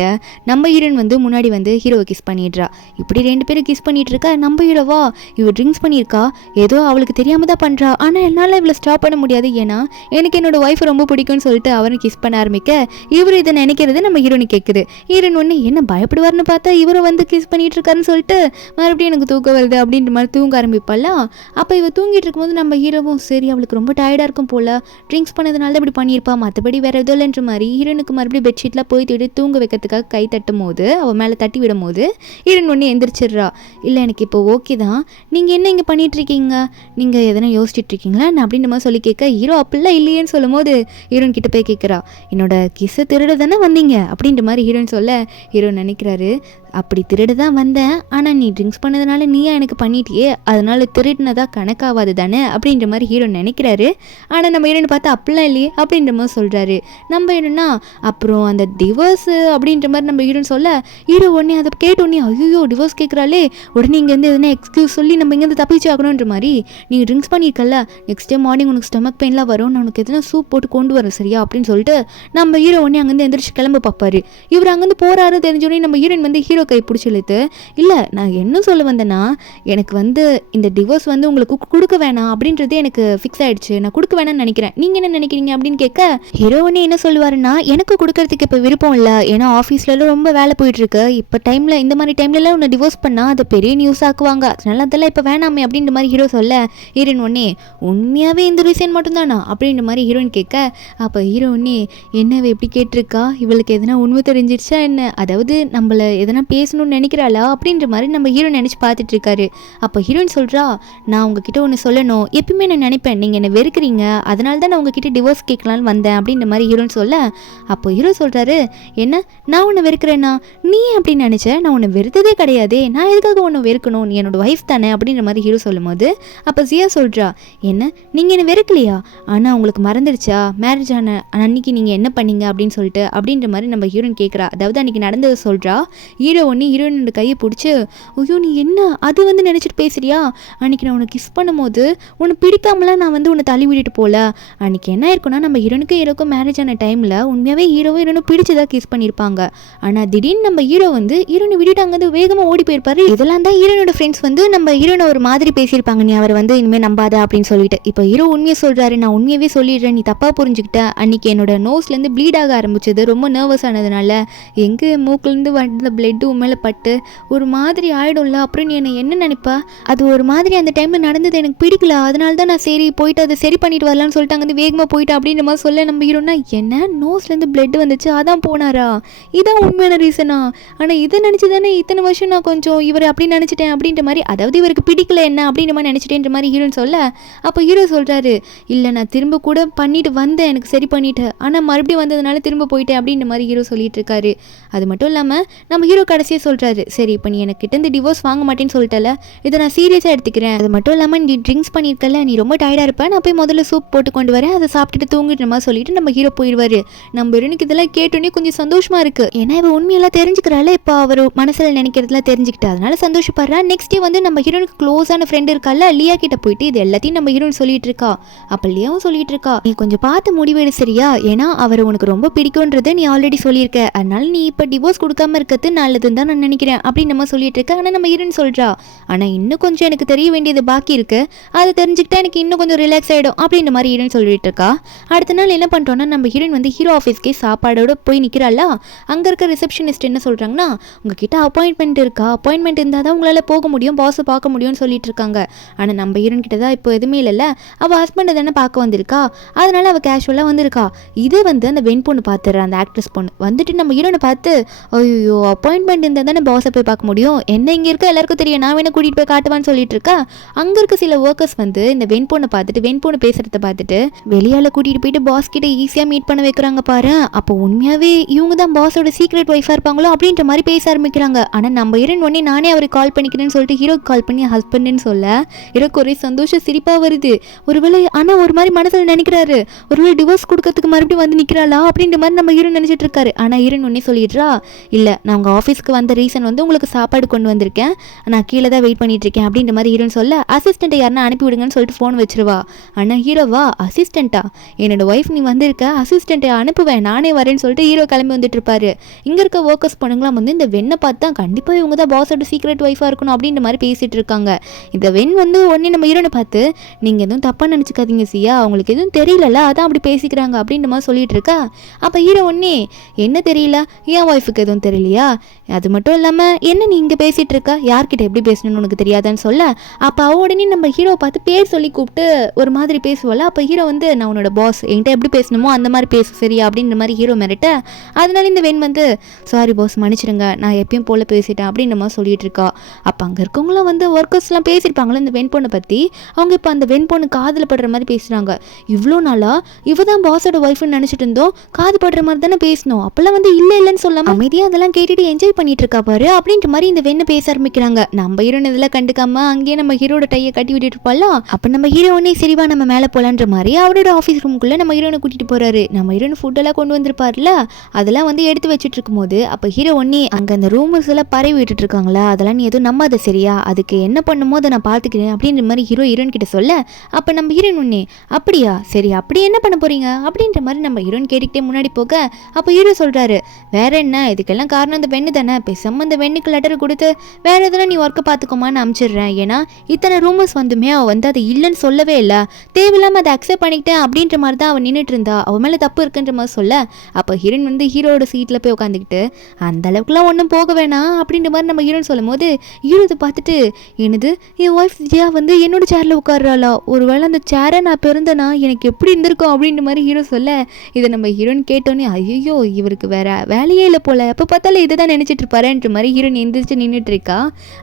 நம்ம ஹீரோயின் வந்து முன்னாடி வந்து ஹீரோவை கிஸ் பண்ணிடுறா. இப்படி 2 பேரும் கிஸ் பண்ணிட்டு இருக்கா. நம்ம ஹீரோவா, இவர் ட்ரிங்க்ஸ் பண்ணியிருக்கா, ஏதோ அவளுக்கு தெரியாமல் தான் பண்ணுறா, ஆனால் என்னால் இவளை ஸ்டாப் பண்ண முடியாது, ஏன்னா எனக்கு என்னோட ஒய்ஃப் ரொம்ப பிடிக்கும்னு சொல்லிட்டு அவரை கிஸ் பண்ண ஆரம்பிக்க இவர் இதை நினைக்கிறது நம்ம ஹீரோனி கேட்குது. ஹீரோயின் ஒன்று என்ன பயப்படுவார்னு பார்த்தா இவரை வந்து கிஸ் பண்ணிட்டு இருக்காருன்னு சொல்லிட்டு மறுபடியும் எனக்கு தூக்கம் வருது அப்படின்ற மாதிரி தூங்க ஆரம்பிப்பாளா. அப்போ இவ தூங்கிட்டு இருக்கும்போது நம்ம ஹீரோவும் சரி அவளுக்கு ரொம்ப டயர்டாக இருக்கும் போல், ட்ரிங்க்ஸ் பண்ணதுனால தான் இப்படி பண்ணியிருப்பா, மற்றபடி வேறு எதுவும் இல்லைன்ற மாதிரி ஹீரோனுக்கு மறுபடியும் பெட்ஷீட்லாம் போய் தேடி தூங்க வைக்கிறதுக்காக கை தட்டும் போது அவள் மேலே தட்டி விடும் போது ஹீரோயின் ஒன்று எந்திரிச்சிடுறா. இல்லை எனக்கு இப்போ ஓகே தான், நீங்கள் என்ன இங்கே பண்ணிகிட்ருக்கீங்க, நீங்கள் எதனா யோசிச்சுட்டு இருக்கீங்களா நான் அப்படின்ற மாதிரி சொல்லி கேட்க ஹீரோ அப்படிலாம் இல்லையேன்னு சொல்லும் போது ஹீரோயின் கிட்ட போய் கேட்குறா, என்னோட கிஸ்ஸை திருட தானே வந்தீங்க அப்படின்ற மாதிரி ஹீரோயின் சொல்ல ஹீரோ நினைக்கிறாரு, அப்படி திருட தான் வந்தேன், ஆனால் நீ ட்ரிங்க்ஸ் பண்ணதுனால நீயா எனக்கு பண்ணிட்டியே, அதனால திருடினதா கணக்காகாது தானே அப்படின்ற மாதிரி ஹீரோ நினைக்கிறாரு. ஆனால் நம்ம ஹீரோன்னு பார்த்தா அப்படிலாம் இல்லையே அப்படின்ற மாதிரி சொல்கிறாரு. நம்ம என்னன்னா அப்புறம் அந்த டிவோர்ஸு அப்படின்ற மாதிரி நம்ம ஹீரோன்னு சொல்ல ஹீரோ உடனே அதை கேட்டோடனே ஐயோ டிவோர்ஸ் கேட்குறாளே, உடனே இங்கேருந்து எதுனா எக்ஸ்கியூஸ் சொல்லி நம்ம இங்கேருந்து தப்பிச்சு ஆகணுன்ற மாதிரி, நீங்கள் ட்ரிங்க்ஸ் பண்ணியிருக்கல நெக்ஸ்ட் டே மார்னிங் உனக்கு ஸ்டமக் பெயின்லாம் வரும், நான் உனக்கு எதுனா சூப் போட்டு கொண்டு வரேன் சரியா அப்படின்னு சொல்லிட்டு நம்ம ஹீரோ உடனே அங்கேருந்து எந்திரிச்சு கிளம்ப பார்ப்பாரு. இவர் அங்கேருந்து போகிறாரு தெரிஞ்சோடனே நம்ம ஹீரோயின் வந்து ஹீரோ கை பிடிச்சி இழுத்து, இல்லை நான் என்ன சொல்ல வந்தேன்னா எனக்கு வந்து இந்த டிவோர்ஸ் வந்து உங்களுக்கு கொடுக்க வேணாம் அப்படின்றது எனக்கு ஃபிக்ஸ் ஆயிடுச்சு, நான் கொடுக்க வேணாம்னு நினைக்கிறேன், நீங்கள் என்ன நினைக்கிறீங்க அப்படின்னு கேட்க ஹீரோனே என்ன சொல்லுவாருன்னா, எனக்கு கொடுக்கறதுக்கு இப்போ விருப்பம் இல்லை, ஏன்னா ஆஃபீஸ்லாம் ரொம்ப வேலை போயிட்டுருக்கு, இப்போ டைமில் இந்த மாதிரி டைம்லலாம் உன்னை டிவோர்ஸ் பண்ணால் அதை பெரிய நியூஸ் ஆக்குவாங்க, அதனால அதெல்லாம் இப்போ வேணாமே அப்படின்ற மாதிரி ஹீரோ சொல்ல ஹீரோயின் ஒன்னே உண்மையாகவே இந்த ரீசன் மட்டும்தானா அப்படின்ற மாதிரி ஹீரோயின் கேட்க, அப்போ ஹீரோயினே என்னவே எப்படி கேட்டிருக்கா, இவளுக்கு எதனா உண்மை தெரிஞ்சிருச்சா என்ன, அதாவது நம்மளை எதனா பேசணும்னு நினைக்கிறாளா அப்படின்ற மாதிரி நம்ம ஹீரோ நினச்சி பார்த்துட்டு இருக்காரு. அப்போ ஹீரோயின் சொல்கிறா, நான் உங்ககிட்ட ஒன்று சொல்லணும், எப்பயுமே நான் நினைப்பேன் நீங்கள் என்னை வெறுக்கிறீங்க, அதனால தான் நான் உங்ககிட்ட டிவோர்ஸ் கேட்கலான்னு வந்தேன் அப்படின்ற மாதிரி ஹீரோன்னு சொல்ல, அப்போ ஹீரோ சொல்கிறாரு, என்ன நான் உன்னை வெறுக்கிறேன்னா, நீ அப்படின்னு நினச்ச, நான் உன்னை வெறுத்ததே கிடையாதே, நான் எதுக்காக உன்னை வெறுக்கணும், நீ என்னோட ஒய்ஃப் தானே அப்படின்ற மாதிரி ஹீரோ சொல்லும் போது அப்போ ஜியா சொல்கிறா, என்ன நீங்கள் என்ன வெறுக்கலையா, ஆனால் உங்களுக்கு மறந்துடுச்சா மேரேஜ் ஆன அன்னைக்கு நீங்கள் என்ன பண்ணீங்க அப்படின்னு சொல்லிட்டு அப்படின்ற மாதிரி நம்ம ஹீரோயின் கேட்குறா. அதாவது அன்றைக்கி நடந்ததை சொல்கிறா. ஹீரோ ஒன்று ஹீரோயினோட கையை பிடிச்சி, ஐயோ நீ என்ன அது வந்து நினச்சிட்டு பேசுறியா, அன்றைக்கி நான் உன்னை கிஸ் பண்ணும்போது உன்னை பிடிக்காமலாம் நான் வந்து உன்னை தள்ளி விட்டுட்டு போகல, அன்றைக்கி என்ன இருக்குன்னா நம்ம ஹீரோனுக்கும் ஹீரோக்கும் மேரேஜ் ஆன டைமில் உண்மையாகவே ஹீரோவும் ஹீரோனும் பிடிச்சதாக கிஸ் பண்ணியிருப்பாங்க, ஆனால் திடீர்னு நம்ம ஹீரோ வந்து ஹீரோனை விட்டுட்டு அங்கேருந்து வேகமாக ஓடி போயிருப்பாரு. இதெல்லாம் தான் ஹீரோனோட ஃப்ரெண்ட்ஸ் வந்து நம்ம ஹீரோனை ஒரு மாதிரி பேசியிருப்பாங்க, நீ அவர் வந்து இனிமேல் நம்பாத அப்படின்னு சொல்லிட்டு. இப்போ ஹீரோ உண்மையை சொல்கிறாரு, நான் உண்மையாகவே சொல்லிடுறேன், நீ தப்பாக புரிஞ்சுக்கிட்ட, அன்றைக்கி என்னோட நோஸ்லேருந்து ப்ளீட் ஆக ஆரம்பிச்சது, ரொம்ப நர்வஸ் ஆனதுனால எங்கே மூக்குலேருந்து வந்த பிளட்டு மேலே பட்டு ஒரு மாதிரி ஆகிடும்ல, அப்புறம் நீ என்ன நினைப்பா, அது ஒரு மாதிரி அந்த டைமில் நடந்தது எனக்கு பிடிக்கல, அதனால தான் நான் சரி போயிட்டு அதை சரி பண்ணிட்டு வரலான்னு சொல்லிட்டு அங்கே வேகமாக போயிட்டு அப்படின்ற மாதிரி சொல்ல நம்ம ஹீரோனா, என்ன நோஸ்லேருந்து பிளட் வந்துச்சு அதான் போனாரா, இதான் உண்மையான ரீசனா, ஆனால் இதை நினச்சி தானே இத்தனை வருஷம் நான் கொஞ்சம் இவர் அப்படி நினச்சிட்டேன் அப்படின்ற மாதிரி, அதாவது இவருக்கு பிடிக்கல என்ன அப்படின்ற மாதிரி நினச்சிட்டேன்ற மாதிரி ஹீரோன்னு சொல்ல, அப்போ ஹீரோ சொல்கிறாரு, இல்லை நான் திரும்ப கூட பண்ணிட்டு வந்தேன், எனக்கு சரி பண்ணிட்டு, ஆனால் மறுபடியும் வந்ததுனால திரும்ப போயிட்டேன் அப்படின்ற மாதிரி ஹீரோ சொல்லிட்டு இருக்காரு. அது மட்டும் இல்லாமல் நம்ம ஹீரோ கடைசியாக சொல்கிறாரு, சரி இப்போ நீ எனக்கு கிட்ட இந்த டிவோர்ஸ் வாங்க மாட்டேன்னு சொல்லிட்டல, இதை நான் சீரியஸாக எடுத்துக்கிறேன், அது மட்டும் இல்லாமல் நீ ட்ரிங்க்ஸ் பண்ணியிருக்கல, நீ ரொம்ப டயர்டாக இருப்பேன், நான் போய் முதல்ல சூப் போட்டு கொண்டு வரேன், அதை சாப்பிட்டுட்டு தூங்கிட்டு மாதிரி சொல்லிட்டு நம்ம ஹீரோ போயிடுவார். நம்ம ஹீரோனுக்கு இதெல்லாம் கேட்டோன்னே கொஞ்சம் சந்தோஷமாக இருக்குது, ஏன்னா இவ உண்மையெல்லாம் தெரிஞ்சுக்கிறாள், இப்போ அவர் மனசில் நினைக்கிறதுலாம் தெரிஞ்சுக்கிட்டு அதனால சந்தோஷப்படுறா. நெக்ஸ்ட் டே வந்து நம்ம ஹீரோனுக்கு க்ளோஸான ஃப்ரெண்ட் இருக்கால லியா கிட்ட போயிட்டு இது எல்லாத்தையும் நம்ம ஹீரோன் சொல்லிட்டு இருக்கா. அப்போ லியாவும் சொல்லிட்டு இருக்கா, நீ கொஞ்சம் பார்த்து முடிவெடு சரியா, ஏன்னா அவர் உனக்கு ரொம்ப பிடிக்கும்ன்றதை நீ ஆல்ரெடி சொல்லியிருக்க, அதனால நீ இப்போ டிவோர்ஸ் கொடுக்காம இருக்கிறது நல்லதுன்னு தான் நான் நினைக்கிறேன் அப்படின்னு நம்ம சொல்லிட்டு இருக்க. ஆனால் நம்ம ஹீரோயின் சொல்கிறா, ஆனால் இன்னும் கொஞ்சம் எனக்கு தெரிய வேண்டியது பாக்கி இருக்கு, அதை தெரிஞ்சுக்கிட்டா எனக்கு இன்னும் கொஞ்சம் ரிலாக்ஸ் ஆகிடும் அப்படின்ற மாதிரி ஹீரோயின் சொல்லிட்டு இருக்கா. அடுத்த நாள் என்ன பண்ணுறோன்னா நம்ம ஹீரோயின் வந்து ஹீரோ ஆஃபீஸ்க்கே சாப்பாடோட போய் நிற்கிறாள. அங்கே இருக்க ரிசப்ஷனிஸ்ட் என்ன சொல்கிறாங்கன்னா, உங்ககிட்ட அப்பாயின்மெண்ட் இருக்கா, அப்பாயின்மெண்ட் இருந்தால் தான் உங்களால் போக முடியும், பாஸை பார்க்க முடியும்னு சொல்லிட்டு இருக்காங்க. ஆனால் நம்ம ஹீரோயின் கிட்ட தான் இப்போ எதுவுமே இல்லைல்ல, அவள் ஹஸ்பண்டை தானே பார்க்க வந்திருக்கா, அதனால அவள் கேஷுவலாக வந்திருக்கா. இதை வந்து அந்த வெண் பொண்ணு பார்த்துடுறா, அந்த ஆக்ட்ரஸ் பொண்ணு வந்துட்டு நம்ம ஹீரோனை பார்த்து, ஐயோ அப்பாயின்மெண்ட் இருந்தால் தானே பாஸை போய் பார்க்க முடியும், என்ன இங்கே இருக்க எல்லாருக்கும் தெரியும், நான் வேணா கூட்டிகிட்டு போய் காட்டுவான்னு சொல்லிட்டு இருக்கா. அங்கே இருக்க சில ஒர்க்கர்ஸ் வந்து இந்த வெண் பொண்ணை பார்த்துட்டு வெண் பொண்ணு பேசுகிறத பார்த்துட்டு வெளியால் கூட்டிகிட்டு போயிட்டு பாஸ் கிட்ட ஈஸியாக மீட் பண்ண வைக்கிறாங்க பாரு. அப்போ உண்மையாகவே இவங்க தான் பாஸோட சீக்ரெட் ஒய்ஃபாக இருப்பாங்களோ அப்படின்ற மாதிரி பேச ஆரம்பிக்கிறாங்க. ஆனால் நம்ம ஹீரோயின் உடனே நானே அவருக்கு கால் பண்ணிக்கிறேன்னு சொல்லிட்டு ஹீரோக்கு கால் பண்ணி ஹஸ்பண்டுன்னு சொல்ல ஹீரோக்கு ஒரே சந்தோஷம் சிரிப்பாக வருது. ஒருவேளை ஆனால் ஒரு மாதிரி மனசில் நினைக்கிறாரு, ஒருவேளை டிவோர்ஸ் கொடுக்கறதுக்கு மறுபடியும் வந்து நிற்கிறாளா அப்படின்ற மாதிரி நம்ம ஹீரோயின் நினச்சிட்டு இருக்காரு. ஆனால் ஹீரோயின் உடனே சொல்லிடுறா, இல்லை நான் உங்கள் ஆஃபீஸ்க்கு வந்த ரீசன் வந்து உங்களுக்கு சாப்பாடு கொண்டு வந்திருக்கேன், நான் கீழே தான் வெயிட் பண்ணிட்டு இருக்கேன் அப்படின்ற மாதிரி ஹீரோன்னு சொல்ல அசிஸ்டண்ட்டை யாருன்னா அனுப்பி விடுங்கன்னு சொல்லிட்டு ஃபோன் வச்சிருவா. ஆனால் ஹீரோவா அசிஸ்டண்ட்டா, என்னோட ஒய்ஃப் நீ வந்திருக்க, அசிஸ்டண்ட்டை அனுப்புவேன் நானே வரேன்னு சொல்லிட்டு ஹீரோ கிளம்பி வந்துட்டு இருப்பாரு. இங்கே இருக்க ஒர்க்கர்ஸ் பொண்ணுங்களாம் வந்து இந்த வெண்ணை பார்த்து தான் கண்டிப்பாக இவங்க தான் பாஸோட சீக்ரெட் ஒய்ஃபாக இருக்கணும் அப்படின்ற மாதிரி பேசிட்டு இருக்காங்க. இந்த வெண் வந்து உடனே நம்ம ஹீரோனை பார்த்து, நீங்கள் எதுவும் தப்பாக நினச்சிக்காதீங்க சியா, அவங்களுக்கு எதுவும் தெரியலல்ல அதான் அப்படி பேசிக்கிறாங்க அப்படின்ற மாதிரி சொல்லிட்டு இருக்கா. அப்போ ஹீரோ ஒன்னே என்ன தெரியல, என் ஒய்ஃபுக்கு எதுவும் தெரியலையா, அது மட்டும் இல்லாமல் என்ன நீ இங்கே பேசிகிட்டு இருக்க, யார்கிட்ட எப்படி பேசணும்னு உனக்கு தெரியாதான்னு சொல்ல, அப்போ அவ உடனே நம்ம ஹீரோ பார்த்து பேர் சொல்லி கூப்பிட்டு ஒரு மாதிரி பேசுவோம்ல. அப்போ ஹீரோ வந்து நான் உன்னோட பாஸ், என்கிட்ட எப்படி பேசணுமோ அந்த மாதிரி பேசு சரியா அப்படின்ற மாதிரி ஹீரோ மிரட்ட, அதனால இந்த வெண் வந்து சாரி பாஸ் மன்னிச்சிடுங்க, நான் எப்பயும் போல் பேசிட்டேன் அப்படின்ற மாதிரி சொல்லிட்டு இருக்கா. அப்போ அங்கே இருக்கவங்களாம் வந்து ஒர்க்கர்ஸ்லாம் பேசியிருப்பாங்களே இந்த வெண் பொண்ணை பற்றி, அவங்க இப்போ அந்த வெண் பொண்ணு காதில் படுற மாதிரி பேசுகிறாங்க. இவ்வளோ நாளாக இவ தான் பாஸோட ஒய்ஃப்னு நினச்சிட்டு இருந்தோம், காது படுற மாதிரி தானே பேசணும், அப்போல்லாம் வந்து இல்லைன்னு சொல்லாமல் அமைதியாக அதெல்லாம் கேட்டுட்டு என்ஜாய் பண்ணிட்டு இருக்கா பாரு அப்படின்ற மாதிரி இந்த வெண்ணை பேச ஆரம்பிக்கிறாங்க. நம்ம ஹீரோன் இதெல்லாம் கண்டுக்காம அங்கேயே நம்ம ஹீரோட டையை கட்டி விட்டுட்டு இருப்பாளா. அப்போ நம்ம ஹீரோனே சரிவா நம்ம மேலே போகலான்ற மாதிரி அவரோட ஆஃபீஸ் ரூமுக்குள்ளே நம்ம ஹீரோனை கூட்டிகிட்டு போகிறாரு. நம்ம ஹீரோன் ஃபுட்டெல்லாம் கொண்டு வந்திருப்பார்ல, அதெல்லாம் வந்து எடுத்து வச்சுட்டு இருக்கும்போது அப்போ ஹீரோ ஒன்னே அங்கே அந்த ரூமர்ஸ் எல்லாம் பரவி விட்டுட்டு இருக்காங்களா, அதெல்லாம் நீ எதுவும் நம்பாத சரியா, அதுக்கு என்ன பண்ணுமோ அதை நான் பார்த்துக்கிறேன் அப்படின்ற மாதிரி ஹீரோயின் கிட்ட சொல்ல, அப்போ நம்ம ஹீரோயின் ஒன்னே அப்படியா சரி அப்படி என்ன பண்ண போறீங்க அப்படின்ற மாதிரி நம்ம ஹீரோயின் கேட்டுக்கிட்டே முன்னாடி போக, அப்போ ஹீரோ சொல்கிறாரு வேற என்ன, இதுக்கெல்லாம் காரணம் அந்த வெண்ணு தானே, பேசாம அந்த வெண்ணுக்கு லெட்டர் கொடுத்து வேற எதுனா நீ ஒர்க்கை பார்த்துக்கோமான்னு அனுப்பிச்சிடுறேன், ஏன்னா இத்தனை ரூமர்ஸ் வந்துமே அவள் வந்து அது இல்லைன்னு சொல்லவே இல்லை, தேவையில்லாமல் அதை அக்செப்ட் பண்ணிக்கிட்டேன் அப்படின்ற மாதிரி தான் அவன் நின்றுட்டு இருந்தா, அவன் மேலே தப்பு இருக்குன்ற மாதிரி சொல்ல, அப்போ ஹீரோயின் வந்து ஹீரோட சீட்டில் போய் உட்காந்துக்கிட்டு அந்த அளவுக்குலாம் ஒன்றும் போக வேணாம் அப்படின்ற மாதிரி நம்ம ஹீரோயின் சொல்லும் போது ஹீரோ இதை பார்த்துட்டு என்னது என் ஒய்ஃப் விஜயா வந்து என்னோட சேரில் உட்காடுறாளா, ஒருவேளை அந்த சேரை நான் பிறந்தேனா எனக்கு எப்படி இருந்திருக்கும் அப்படின்ற மாதிரி ஹீரோ சொல்ல, இதை நம்ம ஹீரோயின் கேட்டோன்னே ஐயோ இவருக்கு வேற வேலையே இல்லை போல, எப்போ பார்த்தாலும் இதை தான் நினச்சிட்டு இருப்பாருன்ற மாதிரி ஹீரோயின் எந்திரிச்சு நின்றுட்டு இருக்கா.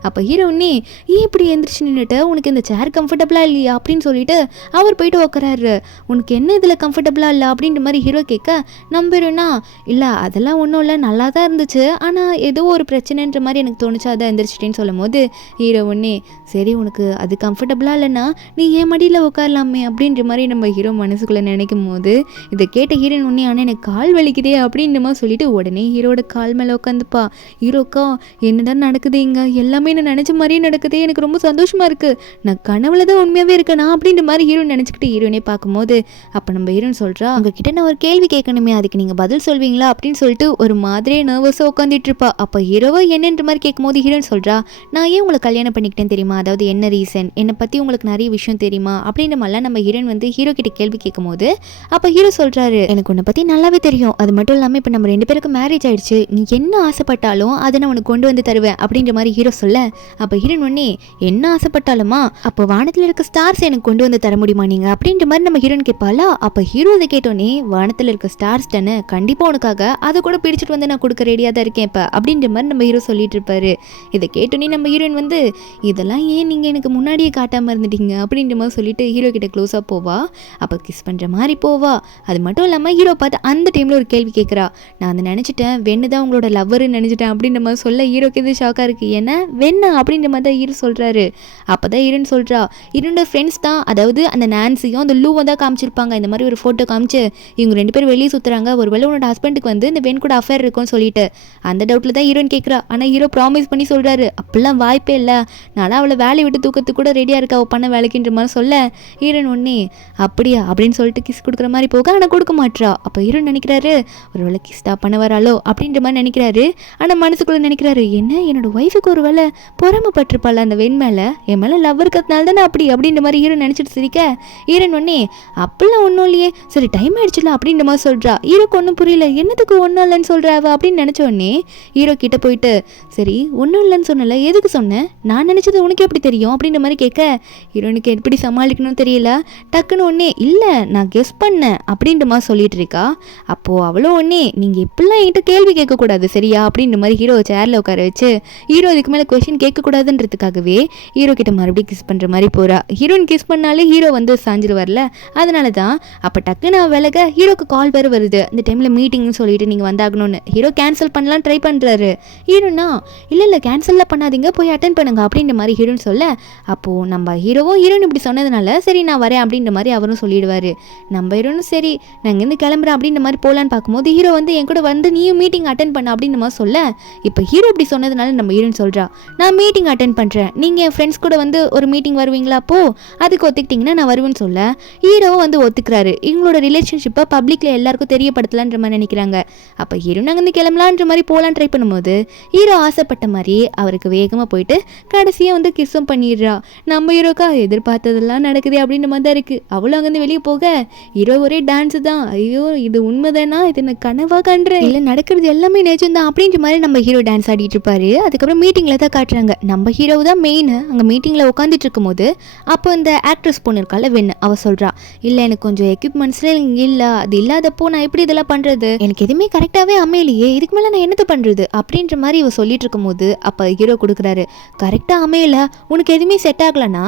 அப்போ ஹீரோனே ஏன் இப்படி எந்திரிச்சு நின்றுட்டு, உனக்கு இந்த சேர் கம்ஃபர்டபுளாக இல்லையா அப்படின்னு சொல்லிட்டு அவர் போயிட்டு உட்காராரு. உனக்கு என்ன இதில் கம்ஃபர்டபுளாக இல்லை அப்படின்ற மாதிரி ஹீரோ கேட்க, நம்புறேன்னா இல்லை அதெல்லாம் ஒன்றும் இல்லை நல்லா தான் இருந்துச்சு, ஆனால் ஏதோ ஒரு பிரச்சனைன்ற மாதிரி எனக்கு தோணுச்சு அதான் எந்திரிச்சிட்டேன்னு சொல்லும் போது ஹீரோ ஒன்னே சரி உனக்கு அது கம்ஃபர்டபுளாக இல்லைன்னா நீ என் மடியில் உட்காரலாமே அப்படின்ற மாதிரி நம்ம ஹீரோ மனசுக்குள்ளே நினைக்கும் போது இதை கேட்ட ஹீரோயின் ஒன்னே ஆனால் எனக்கு கால் வலிக்குதே அப்படின்ற மாதிரி சொல்லிட்டு உடனே ஹீரோட கால் மேலே உட்காந்துப்பா. ஹீரோக்கா என்னடா நடக்குது இங்கே, எல்லாமே நான் நினச்ச மாதிரியே நடக்குது, எனக்கு ரொம்ப சந்தோஷமாக இருக்குது, நான் கனவுல தான் உண்மையாகவே இருக்கேனா அப்படின்ற மாதிரி ஹீரோயின் நினச்சிக்கிட்டு ஹீரோனே பார்க்கும்போது அப்போ நம்ம ஹீரோயின் சொல்கிறா உங்ககிட்ட நான் ஒரு கேள்வி கேட்கணுமே அதுக்கு நீங்கள் பதில் சொல்வீங்களா அப்படின்னு சொல்லிட்டு ஒரு மாதிரியே நர்வஸாக உட்காந்துட்டு இருப்பா. அப்போ ஹீரோவை என்னன்ற மாதிரி கேட்கும்போது ஹீரோயின் சொல்கிறா நான் ஏன் உங்களை கல்யாணம் பண்ணிக்கிட்டேன் தெரியுமா, அதாவது என்ன ரீசன், என்னை பற்றி உங்களுக்கு நிறைய விஷயம் தெரியுமா அப்படின்ற மாதிரிலாம் நம்ம ஹீரோயின் வந்து ஹீரோ கிட்ட கேள்வி கேட்கும்போது அப்போ ஹீரோ சொல்கிறாரு எனக்கு உன்னை பற்றி நல்லாவே தெரியும், அது மட்டும் இல்லாமல் இப்போ நம்ம 2 பேருக்கு மேரேஜ் ஆயிடுச்சு, நீ என்ன ஆசைப்பட்டாலும் அதை நான் உனக்கு கொண்டு வந்து தருவேன் அப்படின்ற மாதிரி ஹீரோ சொல்ல, அப்போ ஹீரோயின் ஒன்னே என்ன ஆசைப்பட்டாலுமா, அப்போ வானத்தில் இருக்க ஸ்டார்ஸ் எனக்கு கொண்டு வந்து தர முடியுமா நீங்கள் அப்படின்ற மாதிரி நம்ம ஹீரோயின் கேட்பாளா. அப்போ ஹீரோ இதை கேட்டோன்னே வானத்தில் இருக்க ஸ்டார்ஸ் தானே கண்டிப்பாக உனக்காக அதை கூட பிடிச்சிட்டு வந்து நான் கொடுக்க ரெடியாக தான் இருக்கேன் இப்போ அப்படின்ற மாதிரி நம்ம ஹீரோ சொல்லிட்டு இருப்பாரு. இதை கேட்டோன்னே நம்ம ஹீரோயின் வந்து இதெல்லாம் ஏன் நீங்கள் எனக்கு முன்னாடியே காட்டாமல் இருந்துட்டீங்க அப்படின்ற மாதிரி சொல்லிட்டு ஹீரோ கிட்ட க்ளோஸாக போவா. அப்போ கிஸ் பண்ணுற மாதிரி போவா. அது மட்டும் இல்லாமல் ஹீரோ பார்த்து அந்த டைமில் ஒரு கேள்வி கேட்குறா, நான் அதை நினச்சிட்டேன் வெண்ணு தான் உங்களோட லவ்வருன்னு நினச்சிட்டேன் அப்படின்ற மாதிரி சொல்ல ஹீரோக்கு இது ஷாக்காக இருக்குது, ஏன்னா வெண்ணா அப்படின்ற மாதிரி தான் ஹீரோ சொல்கிறாரு. அப்போ தான் ஹீரோன்னு சொல்கிறா இரண்டு ஃப்ரெண்ட்ஸ் தான், அதாவது அந்த நான்சியும் அந்த லூவும் தான் காமிச்சிருப்பாங்க, இந்த மாதிரி ஒரு ஃபோட்டோ காமிச்சு இவங்க 2 பேரும் வெளியே சுற்றுறாங்க, ஒருவேளை உன்னோட ஹஸ்பண்டுக்கு வந்து இந்த வெண் கூட அஃபேர் இருக்கும்னு சொல்லிட்டு அந்த டவுட்டில் தான் ஹீரோயின் கேட்குறா. ஆனால் ஹீரோ ப்ராமிஸ் பண்ணி சொல்கிறாரு அப்படிலாம் வாய்ப்பே இல்லை, நான் அவளை வேலையை விட்டு தூக்கத்துக்கு கூட ரெடியாக இருக்கா அவள் பண்ண வேலைக்குன்ற மாதிரி சொல்ல ஹீரோயின் ஒன்னே அப்படியா அப்படின்னு சொல்லிட்டு கிஸ் கொடுக்குற மாதிரி போக ஆனால் கொடுக்க மாட்டா. அப்போ ஹீரோயின் நினைக்கிறாரு ஒருவேளை கிஸ் தான் பண்ண வராளோ அப்படின்ற மாதிரி நினைக்கிறாரு. ஆனால் மனசுக்குள்ளே நினைக்கிறாரு என்ன என்னோட ஒய்ஃபுக்கு ஒரு வேலை பொறாமப்பட்டிருப்பாள் அந்த வெண் மேலே, என் மேலே லவ் இருக்கிறதுனால தானே அப்படி அப்படின்ற மாதிரி ஹீரோ நினச்சிட்டு சிரிக்க ஹீரோயின் ஒன்னே அப்படிலாம் ஒன்றும் இல்லையே, சரி டைம் ஆயிடுச்சுல அப்படின்ற மாதிரி சொல்கிறா. ஹீரோக்கு ஒன்றும் புரியல, என்னத்துக்கு ஒன்றும் இல்லைன்னு சொல்கிறா அவ அப்படின்னு நினச்ச உடனே ஹீரோ கிட்ட போயிட்டு சரி ஒன்றும் இல்லைன்னு சொன்னல எதுக்கு சொன்னேன், நான் நினச்சது உனக்கு எப்படி தெரியும் அப்படின்ற மாதிரி கேட்க ஹீரோனுக்கு எப்படி சமாளிக்கணும்னு தெரியல. டக்குன்னு ஒன்னே இல்லை நான் கெஸ் பண்ணேன் அப்படின்ற மாதிரி சொல்லிட்டு இருக்கா. அப்போது அவ்வளோ ஒன்னே நீங்கள் இப்படிலாம் என்கிட்ட கேள்வி கேட்கக்கூடாது சரியா அப்படின்ற மாதிரி ஹீரோ சேரில் உட்கார வச்சு ஹீரோ இதுக்கு மேலே கொஸ்டின் கேட்கக்கூடாதுன்றதுக்காகவே ஹீரோ கிட்ட மறுபடியும் கிஸ் பண்ணுற மாதிரி போகிறா. ஹீரோயின் கிஸ் பண்ணாலே ஹீரோ வந்து சாஞ்சிரு வரல, அதனால தான் அப்போ டக்குன்னு விலக ஹீரோக்கு கால் வேறு வருது, இந்த டைமில் மீட்டிங்னு சொல்லிட்டு நீங்கள் வந்தாகணும்னு. ஹீரோ கேன்சல் பண்ணலாம் ட்ரை பண்ணுறாரு. ஹீரோனா இல்லை கேன்சல்லாம் பண்ணாதீங்க போய் அட்டன் பண்ணுங்க அப்படின்ற மாதிரி ஹீரோன்னு சொல்ல, அப்போது நம்ம ஹீரோவும் ஹீரோயின் இப்படி சொன்னதுனால சரி நான் வரேன் அப்படின்ற மாதிரி அவரும் சொல்லிடுவார். நம்ம ஹீரோனும் சரி நான் இங்கேருந்து கிளம்புறேன் அப்படின்ற மாதிரி போகலான்னு பார்க்கும்போது ஹீரோ வந்து என் கூட வந்து நீயும் மீட்டிங் அட்டன் பண்ண அப்படின்ற மாதிரி சொல்ல, இப்போ ஹீரோ இப்படி சொன்னதுனால நம்ம ஹீரோயின் சொல்கிறா நான் மீட்டிங் அட்டன் பண்ணுறேன், நீங்கள் என் ஃப்ரெண்ட்ஸ் கூட வந்து ஒரு மீட்டிங் வருவீங்களா, அப்போது அதுக்கு ஒத்துக்கிட்டிங்கன்னா நான் வருவேன்னு சொல்ல ஹீரோவும் வந்து ஒத்துக்கிறாரு. இவங்களோட ரிலேஷன்ஷிப்பை பப்ளிக்கில் எல்லாருக்கும் தெரியப்படுத்தலான்ற மாதிரி நினைக்கிறாங்க. அப்போ ஹீரோ நாங்கள் வந்து கிளம்பலான்ற மாதிரி போகலான்னு ட்ரை பண்ணும்போது ஹீரோ ஆசைப்பட்ட மாதிரி அவருக்கு வேகமாக போயிட்டு கடைசியாக வந்து கிஸ்ஸும் பண்ணிடுறா. நம்ம ஹீரோக்கா எதிர்பார்த்ததெல்லாம் நடக்குது அப்படின்ற மாதிரி தான் இருக்குது. அவளும் அங்கேருந்து வெளியே போக ஹீரோ ஒரே டான்ஸு தான், ஐயோ இது உண்மைதானா, இது நான் கனவாக கண்டுறேன் இல்லை நடக்கிறது எல்லாமே நிஜம்தான் அப்படின்ற மாதிரி நம்ம ஹீரோ டான்ஸ் ஆடிட்டு இருப்பாரு. அதுக்கப்புறம் மீட்டிங்கில் தான் காட்டுறாங்க. நம்ம ஹீரோ தான் மெயின். அங்கே மீட்டிங்கில் உட்காந்துட்டு இருக்கும்போது அப்போ இந்த ஆக்ட்ரஸ் பொண்ணு இருக்கால வெண்ணு, அவ சொல்கிறா, இல்லை எனக்கு கொஞ்சம் எக்யூப்மெண்ட்ஸ்லாம் இல்லை, அது இல்லாதப்போ நான் எப்படி இதெல்லாம் பண்ணுறது, எனக்கு எதுவுமே கரெக்டாகவே அமையலையே, இதுக்கு மேலே நான் என்னத்தை பண்ணுறது அப்படின்ற மாதிரி இவ சொல்லிட்டு இருக்கும்போது அப்போ ஹீரோ கொடுக்குறாரு, கரெக்டாக அமையல, உனக்கு எதுவுமே செட் ஆகலைன்னா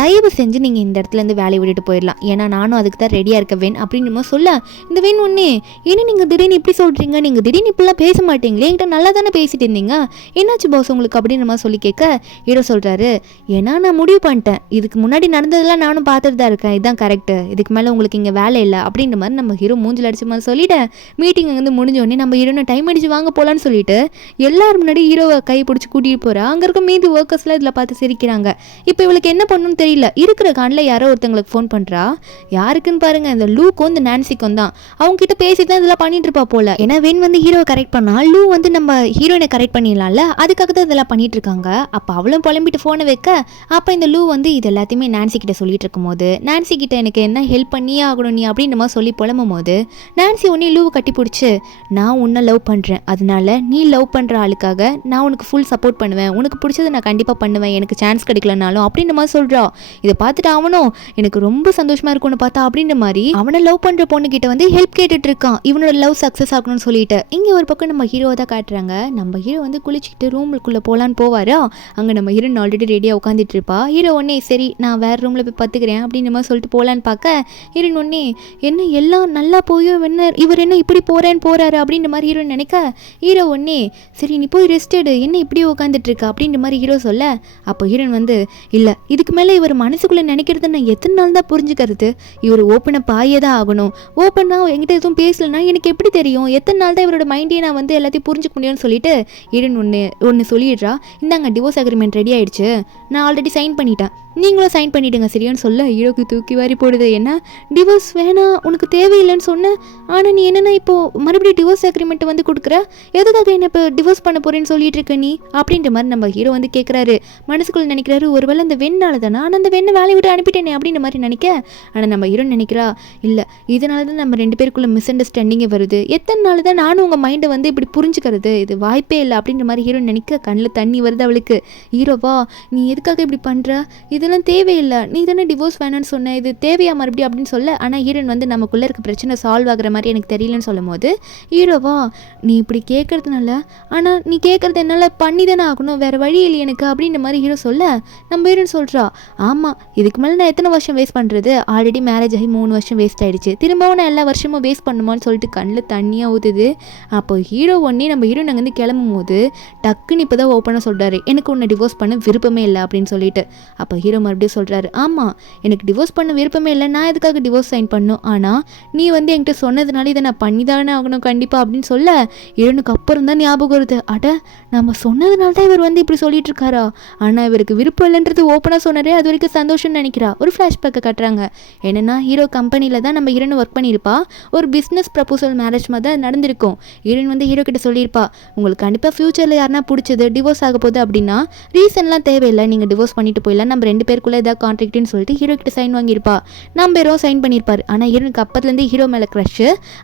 தயவு செஞ்சு நீங்கள் இந்த இடத்துலேருந்து வேலையை விட்டுட்டு போயிடலாம், ஏன்னா நானும் அதுக்கு தான் ரெடியாக இருக்க வென் அப்படின்னு சொல்ல, இந்த வென் ஒன்னே, ஏன்னா நீங்கள் திடீர்னு இப்படி சொல்கிறீங்க, நீங்கள் திடீர்னு இப்படிலாம் பேச மாட்டீங்களே, என்கிட்ட நல்லா தானே பேசிட்டு இருந்தீங்க, என்னாச்சு பாஸ் உங்களுக்கு அப்படின்னு மாதிரி சொல்லி கேட்க ஹீரோ சொல்கிறாரு, ஏன்னா நான் முடிவு பண்ணிட்டேன், இதுக்கு முன்னாடி நடந்ததெல்லாம் நானும் பார்த்துட்டு தான் இருக்கேன், இதுதான் கரெக்டு, இதுக்கு மேலே உங்களுக்கு இங்கே வேலை இல்லை அப்படின்ற மாதிரி நம்ம ஹீரோ மூஞ்சில் அடிச்ச மாதிரி சொல்லிட்டு மீட்டிங் வந்து முடிஞ்சோடனே நம்ம ஹீரோனை டைம் அடிச்சு வாங்க போகலான்னு சொல்லிட்டு எல்லாரும் முன்னாடி ஹீரோவை கை பிடிச்சி கூட்டிகிட்டு போகிறா. அங்கே இருக்க மீதி ஒர்க்கர்ஸ்லாம் இதில் பார்த்து சிரிக்கிறாங்க. இப்போ இவளுக்கு என்ன பண்ணணும்னு தெரியல. இருக்கிற காண்டில் யாரோ ஒருத்தங்களுக்கு ஃபோன் பண்ணுறா. யாருக்குன்னு பாருங்க, இந்த லூக்கும் இந்த நான்சிக்கும் தான். அவங்க கிட்ட பேசி தான் இதெல்லாம் பண்ணிட்டு இருப்பா போல. ஏன்னா வென் வந்து ஹீரோவை கரெக்ட் பண்ணா, லூ வந்து நம்ம ஹீரோனை கரெக்ட் பண்ணிடலாம்ல, அதுக்காக தான் இதெல்லாம் பண்ணிட்டு இருக்காங்க. அப்போ அவளும் புலம்பிட்டு ஃபோனை வைக்க, அப்போ இந்த லூ வந்து இது எல்லாத்தையுமே நான்சி கிட்ட சொல்லிட்டு இருக்கும்போது, நான்சி கிட்ட எனக்கு என்ன ஹெல்ப் பண்ணியே ஆகணும் நீ அப்படின்ற மாதிரி சொல்லி புலம்பும் போது நான்சி உடனே லூவை கட்டி பிடிச்சி, நான் உன்னை லவ் பண்ணுறேன், அதனால நீ லவ் பண்ணுற ஆளுக்காக நான் உனக்கு ஃபுல் சப்போர்ட் பண்ணுவேன், உனக்கு பிடிச்சதை நான் கண்டிப்பாக பண்ணுவேன், எனக்கு சான்ஸ் கிடைக்கலனாலும் அப்படின்ற மாதிரி சொல்கிறா. இதை பார்த்துட்டு அவனும் எனக்கு ரொம்ப சந்தோஷமாக இருக்கும்னு பார்த்தா அப்படின்ற மாதிரி அவனை லவ் பண்ணுற பொண்ணுக்கிட்ட வந்து ஹெல்ப் கேட்டுட்டு இருக்கான், இவனோட லவ் சக்ஸஸ் ஆகணும்னு சொல்லிட்டு. இங்கே ஒரு பக்கம் நம்ம ஹீரோவை தான் காட்டுறாங்க. நம்ம ஹீரோ வந்து குளிச்சுக்கிட்டு ரூமுக்குள்ளே போகலான்னு போவாரா. அங்கே நம்ம ஹீரோன் ஆல்ரெடி ரெடியாக உட்காந்துட்டு இருப்பா. ஹீரோ ஒன்னே சரி நான் வேறு ரூமில் போய் பார்த்துக்கிறேன் அப்படின்ற மாதிரி சொல்லிட்டு போகலான்னு பார்க்க, ஹீரோன் ஒன்னே என்ன எல்லாம் நல்லா போயோ என்ன இவர் என்ன இப்படி போறாரு அப்படின்ற மாதிரி ஹீரோ நினைக்க, ஹீரோ ஒன்னே சரி நீ போய் ரெஸ்ட் எடு, என்ன இப்படி உட்காந்துட்டு இருக்க அப்படின்ற மாதிரி ஹீரோ சொல்ல, அப்போ ஹீரோன் வந்து இல்லை இதுக்கு மேலே இவர் மனசுக்குள்ளே நினைக்கிறது நான் எத்தனை நாள் தான் புரிஞ்சுக்கிறது, இவர் ஓப்பனை பாயே தான் ஆகணும், ஓப்பனாக என்கிட்ட எதுவும் பேசலைன்னா எனக்கு எப்படி தெரியும், எத்தனை நாள் தான் இவரோட மைண்டே நான் வந்து எல்லாத்தையும் புரிஞ்சுக்க முடியும்னு சொல்லிட்டு ஹீரோன் ஒன்று சொல்லிடுறா, இந்தாங்க டிவோர்ஸ் அக்ரிமெண்ட் ரெடி ஆயிடுச்சு, நான் ஆல்ரெடி சைன் பண்ணிட்டேன், நீங்களும் சைன் பண்ணிவிடுங்க சரியான்னு சொல்ல ஹீரோக்கு தூக்கி வாரி போடுது. என்ன டிவோர்ஸ் வேணாம் உனக்கு தேவையில்லைன்னு சொன்னேன், ஆனால் நீ என்னென்னா இப்போது மறுபடியும் டிவோர்ஸ் அக்ரிமெண்ட் வந்து கொடுக்குற, எதுக்காக என்ன இப்போ டிவோர்ஸ் பண்ண போகிறேன்னு சொல்லிட்டு இருக்க நீ அப்படின்ற மாதிரி நம்ம ஹீரோ வந்து கேட்குறாரு. மனசுக்குள்ள நினைக்கிறாரு ஒருவேளை அந்த வெண்ணால தானே, ஆனால் அந்த வெண்ணை வேலையை விட்டு அனுப்பிட்டேனே அப்படின்ற மாதிரி நினைக்க, ஆனால் நம்ம ஹீரோ நினைக்கிறா இல்லை இதனால தான் நம்ம ரெண்டு பேருக்குள்ள மிஸ் அண்டர்ஸ்டாண்டிங்கே வருது, எத்தனை நாள் தான் நானும் உங்கள் மைண்டை வந்து இப்படி புரிஞ்சுக்கிறது, இது வாய்ப்பே இல்லை அப்படின்ற மாதிரி ஹீரோ நினைக்க கண்ணில் தண்ணி வருது அவளுக்கு. ஹீரோவா நீ எதுக்காக இப்படி பண்ணுற, இதெல்லாம் தேவையில்லை, நீ தானே டிவோர்ஸ் வேணும்னு சொன்ன, இது தேவையா மறுபடியும் அப்படின்னு சொல்ல, ஆனால் ஹீரோன் வந்து நமக்குள்ளே இருக்க பிரச்சனை சால்வ் ஆகிற மாதிரி எனக்கு தெரியலன்னு சொல்லும் போது ஹீரோவா நீ இப்படி கேட்கறதுனால, ஆனால் நீ கேட்குறது என்னால் பண்ணி தானே ஆகணும், வேறு வழி இல்லை எனக்கு அப்படின்ற மாதிரி ஹீரோ சொல்ல, நம்ம ஹீரோன் சொல்கிறா ஆமாம் இதுக்கு மேலே நான் எத்தனை வருஷம் வேஸ்ட் பண்ணுறது, ஆல்ரெடி மேரேஜ் ஆகி 3 வருஷம் வேஸ்ட் ஆகிடுச்சு, திரும்பவும் நான் எல்லா வருஷமும் வேஸ்ட் பண்ணுமான்னு சொல்லிட்டு கண்ணில் தண்ணியாக ஊற்றுது. அப்போ ஹீரோ ஒன்னே நம்ம ஹீரோன் அங்கேருந்து கிளம்பும் போது டக்குன்னு இப்போ தான் ஓப்பனாக சொல்கிறாரு எனக்கு உன்னை டிவோர்ஸ் பண்ண விருப்பமே இல்லை அப்படின்னு சொல்லிட்டு. அப்போ ஹீரோ மறுபடியும் சொல்கிறாரு ஆமாம் எனக்கு டிவோர்ஸ் பண்ண விருப்பமே இல்லை, நான் எதுக்காக டிவோர்ஸ் சைன் பண்ணும், ஆனால் நீ வந்து என்கிட்ட சொன்னதுனால இதை நான் பண்ணி தானே ஆகணும் கண்டிப்பாக அப்படின்னு சொல்ல ஹீரோனுக்கு அப்புறம் தான் ஞாபகம் வருது, அட நம்ம சொன்னதுனால தான் இவர் வந்து இப்படி சொல்லிட்டு இருக்காரா, ஆனால் இவருக்கு விருப்பம் இல்லைன்றது ஓப்பனாக சொன்னாரே அது வரைக்கும் சந்தோஷம்னு நினைக்கிறா. ஒரு ஃப்ளாஷ்பேக்கை காட்டுறாங்க. என்னென்னா ஹீரோ கம்பெனியில் தான் நம்ம ஹீரோன் ஒர்க் பண்ணியிருப்பா, ஒரு பிஸ்னஸ் ப்ரப்போசல் மேரேஜ் மாதிரி தான் நடந்திருக்கும். ஹீரோன் வந்து ஹீரோ கிட்ட சொல்லியிருப்பா உங்களுக்கு கண்டிப்பாக ஃப்யூச்சரில் யாருனா பிடிச்சது டிவோர்ஸ் ஆக போகுது அப்படின்னா ரீசன்லாம் தேவையில்லை, நீங்கள் டிவோர்ஸ் பண்ணிட்டு போயிடலாம், நம்ம ரெண்டு பேருக்குள்ளே ஏதாவது கான்ட்ராக்ட்னு சொல்லிட்டு ஹீரோ கிட்ட சைன் வாங்கியிருப்பா. நம்ம ஹீரோ சைன் பண்ணியிருப்பார். ஆனால் ஹீரோனுக்கு அப்பத்துலேருந்து ஹீரோ மேலே க்ரஷ்,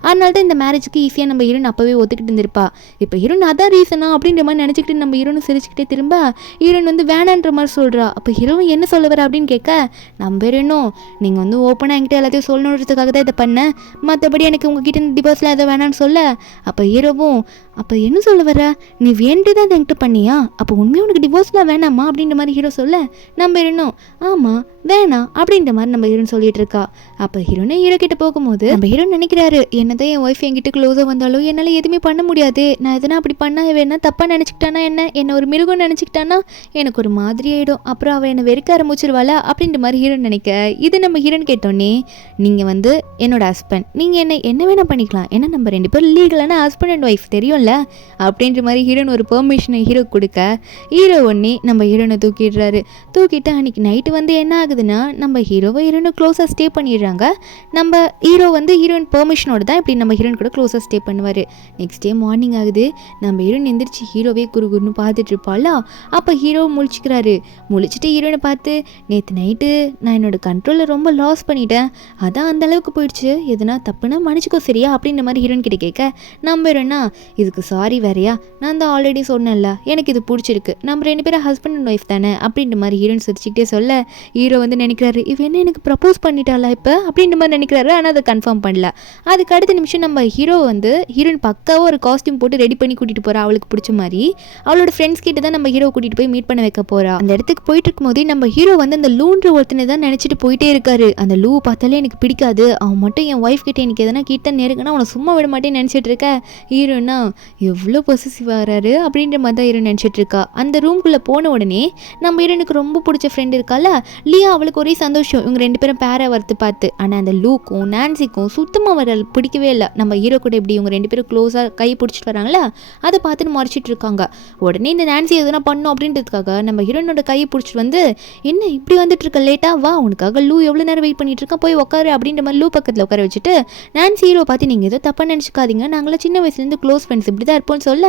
அதனால தான் இந்த மேரேஜுக்கு ஈஸியாக நம்ம ஹீரோன் அப்போவே ஒத்துக்கிட்டு இருந்திருப்பா. இப்போ ஹீரோன் அதான் ரீசனா அப்படின்ற மாதிரி நினச்சிக்கிட்டு நம்ம ஹீரோனு சிரிச்சுக்கிட்டே திரும்ப ஹீரோன் வந்து வேணான்ற மாதிரி சொல்கிறா. அப்போ ஹீரோவும் என்ன சொல்ல வர அப்படின்னு கேட்க நம்ம ஹீரோனும் நீங்கள் வந்து ஓப்பனாக என்கிட்ட எல்லாத்தையும் சொல்லணுன்றதுக்காக தான் இதை பண்ணேன், மற்றபடி எனக்கு உங்ககிட்ட டிவோர்ஸில் எதை வேணான்னு சொல்ல, அப்போ ஹீரோவும் அப்போ என்ன சொல்ல வர நீ வேண்டி தான் என்கிட்ட பண்ணியா, அப்போ உண்மையாக உனக்கு டிவோர்ஸ்லாம் வேணாமா அப்படின்ற மாதிரி ஹீரோ சொல்ல நம்ம ஹீரோனும் ஆமாம் வேணாம் அப்படின்ற மாதிரி நம்ம ஹீரோன் சொல்லிட்டு இருக்கா. அப்போ ஹீரோனே ஹீரோ கிட்ட போகும்போது நம்ம ஹீரோ நினைக்கிறாரு என்னதான் என் ஒய்ஃப் என்கிட்ட க்ளோஸாக வந்தாலும் என்னால் எதுவுமே பண்ண முடியாது, நான் எதனா அப்படி பண்ணா வேணா தப்பாக நினச்சிக்கிட்டானா என்ன ஒரு மிருகம் நினச்சிக்கிட்டானா எனக்கு ஒரு மாதிரி ஆகிடும், அப்புறம் அவள் என்னை வெறுக்க ஆரம்பிச்சிருவாளா அப்படின்ற மாதிரி ஹீரோன் நினைக்க, இது நம்ம ஹீரோன் கேட்டோன்னே நீங்கள் வந்து என்னோட ஹஸ்பண்ட், நீங்கள் என்ன வேணால் பண்ணிக்கலாம், ஏன்னா நம்ம ரெண்டு பேரும் லீகலான ஹஸ்பண்ட் அண்ட் ஒய்ஃப் தெரியும்ல அப்படின்ற மாதிரி ஹீரோன் ஒரு பெர்மிஷனை ஹீரோ கொடுக்க ஹீரோ ஒன்னே நம்ம ஹீரோனை தூக்கிடுறாரு. தூக்கிட்டு அன்றைக்கி நைட்டு வந்து என்ன ஆகுதுன்னா நம்ம ஹீரோவை ஹீரோயின் க்ளோஸாக ஸ்டே பண்ணிடுறாங்க. நம்ம ஹீரோ வந்து ஹீரோயின் பெர்மிஷனோட தான் இப்படி நம்ம ஹீரோயின் கூட க்ளோஸாக ஸ்டே பண்ணுவார். நெக்ஸ்ட் டே மார்னிங் ஆகுது. நம்ம ஹீரோயின் எந்திரிச்சு ஹீரோவே குறுகுறுன்னு பார்த்துட்டு இருப்பாளா. அப்போ ஹீரோ முழிச்சுக்கிறாரு. முழிச்சிட்டு ஹீரோயினை பார்த்து, நேற்று நைட்டு நான் என்னோட கண்ட்ரோலில் ரொம்ப லாஸ் பண்ணிட்டேன், அதான் அந்த அளவுக்கு போயிடுச்சு, எதுனா தப்புனா மன்னிச்சிக்கோ சரியா அப்படின்ற மாதிரி ஹீரோயின் கிட்ட கேட்க, நம்ம ஹீரோயினா இதுக்கு சாரி வேறையா, நான் தான் ஆல்ரெடி சொன்னேன்ல எனக்கு இது பிடிச்சிருக்கு, நம்ம 2 பேரும் ஹஸ்பண்ட் அண்ட் ஒய்ஃப் தானே அப்படின்ற மாதிரி ஹீரோயின் சிரிச்சுக்கிட்டே சொல்ல, ஹீரோ வந்து நினைக்கிறாரு இவ என்ன எனக்கு ப்ரப்போஸ் பண்ணிட்டாளா இப்போ அப்படின்ற மாதிரி நினைக்கிறாரு. ஆனால் அதை கன்ஃபார்ம் பண்ணல. அதுக்கு அடுத்த நிமிஷம் நம்ம ஹீரோ வந்து ஹீரோயின் பக்காவாக ஒரு காஸ்டியூம் போட்டு ரெடி பண்ணி கூட்டிகிட்டு போகிறா. அவளுக்கு பிடிச்ச மாதிரி அவளோட ஃப்ரெண்ட்ஸ் கிட்ட தான் நம்ம ஹீரோ கூட்டிகிட்டு போய் மீட் பண்ண வைக்க போகிறா. அந்த இடத்துக்கு போயிட்டு இருக்கும்போதே நம்ம ஹீரோ வந்து அந்த லூன்ற ஒருத்தனை தான் நினச்சிட்டு போயிட்டே இருக்காரு. அந்த லூ பார்த்தாலே எனக்கு பிடிக்காது, அவன் மட்டும் என் ஒய்ஃப் கிட்டே எனக்கு எதனா கிட்ட நேருக்குன்னா அவனை சும்மா விட மாட்டேன்னு நினச்சிட்டு இருக்க. ஹீரோனா எவ்வளோ பொசிசிவ் ஆகிறாரு அப்படின்ற மாதிரி தான் ஹீரோ நினச்சிட்டு இருக்கா. அந்த ரூம்குள்ளே போன உடனே நம்ம ஹீரோனுக்கு ரொம்ப பிடிச்ச ஃப்ரெண்ட் இருக்கால லியா, அவளுக்கு ஒரே சந்தோஷம் இவங்க 2 பேரும் பேரை வரத்து பார்த்து. ஆனால் அந்த லூக்கும் நான்சிக்கும் சுத்தமாக வர பிடிக்கவே இல்லை. நம்ம ஹீரோ கூட இப்படி இவங்க 2 பேரும் க்ளோஸாக கை பிடிச்சிட்டு வராங்களா, அதை பார்த்துட்டு மறைச்சிட்டு இருக்காங்க. உடனே இந்த நான்சி எதுனா பண்ணும் அப்படின்றதுக்காக நம்ம ஹீரோனோட கையை பிடிச்சிட்டு வந்து, என்ன இப்படி வந்துட்டு இருக்க லேட்டா, வா உனக்காக லூ எவ்வளோ நேரம் வெயிட் பண்ணிட்டு இருக்கா, போய் உட்காரு அப்படின்ற மாதிரி லூ பக்கத்தில் உட்கார வச்சுட்டு, நான்சி ஹீரோ பார்த்து நீங்கள் ஏதோ தப்பாக நினச்சிக்காதீங்க, நாங்களாம் சின்ன வயசுலேருந்து க்ளோஸ் ஃப்ரெண்ட்ஸ் இப்படி தான் இருப்போம்னு சொல்ல,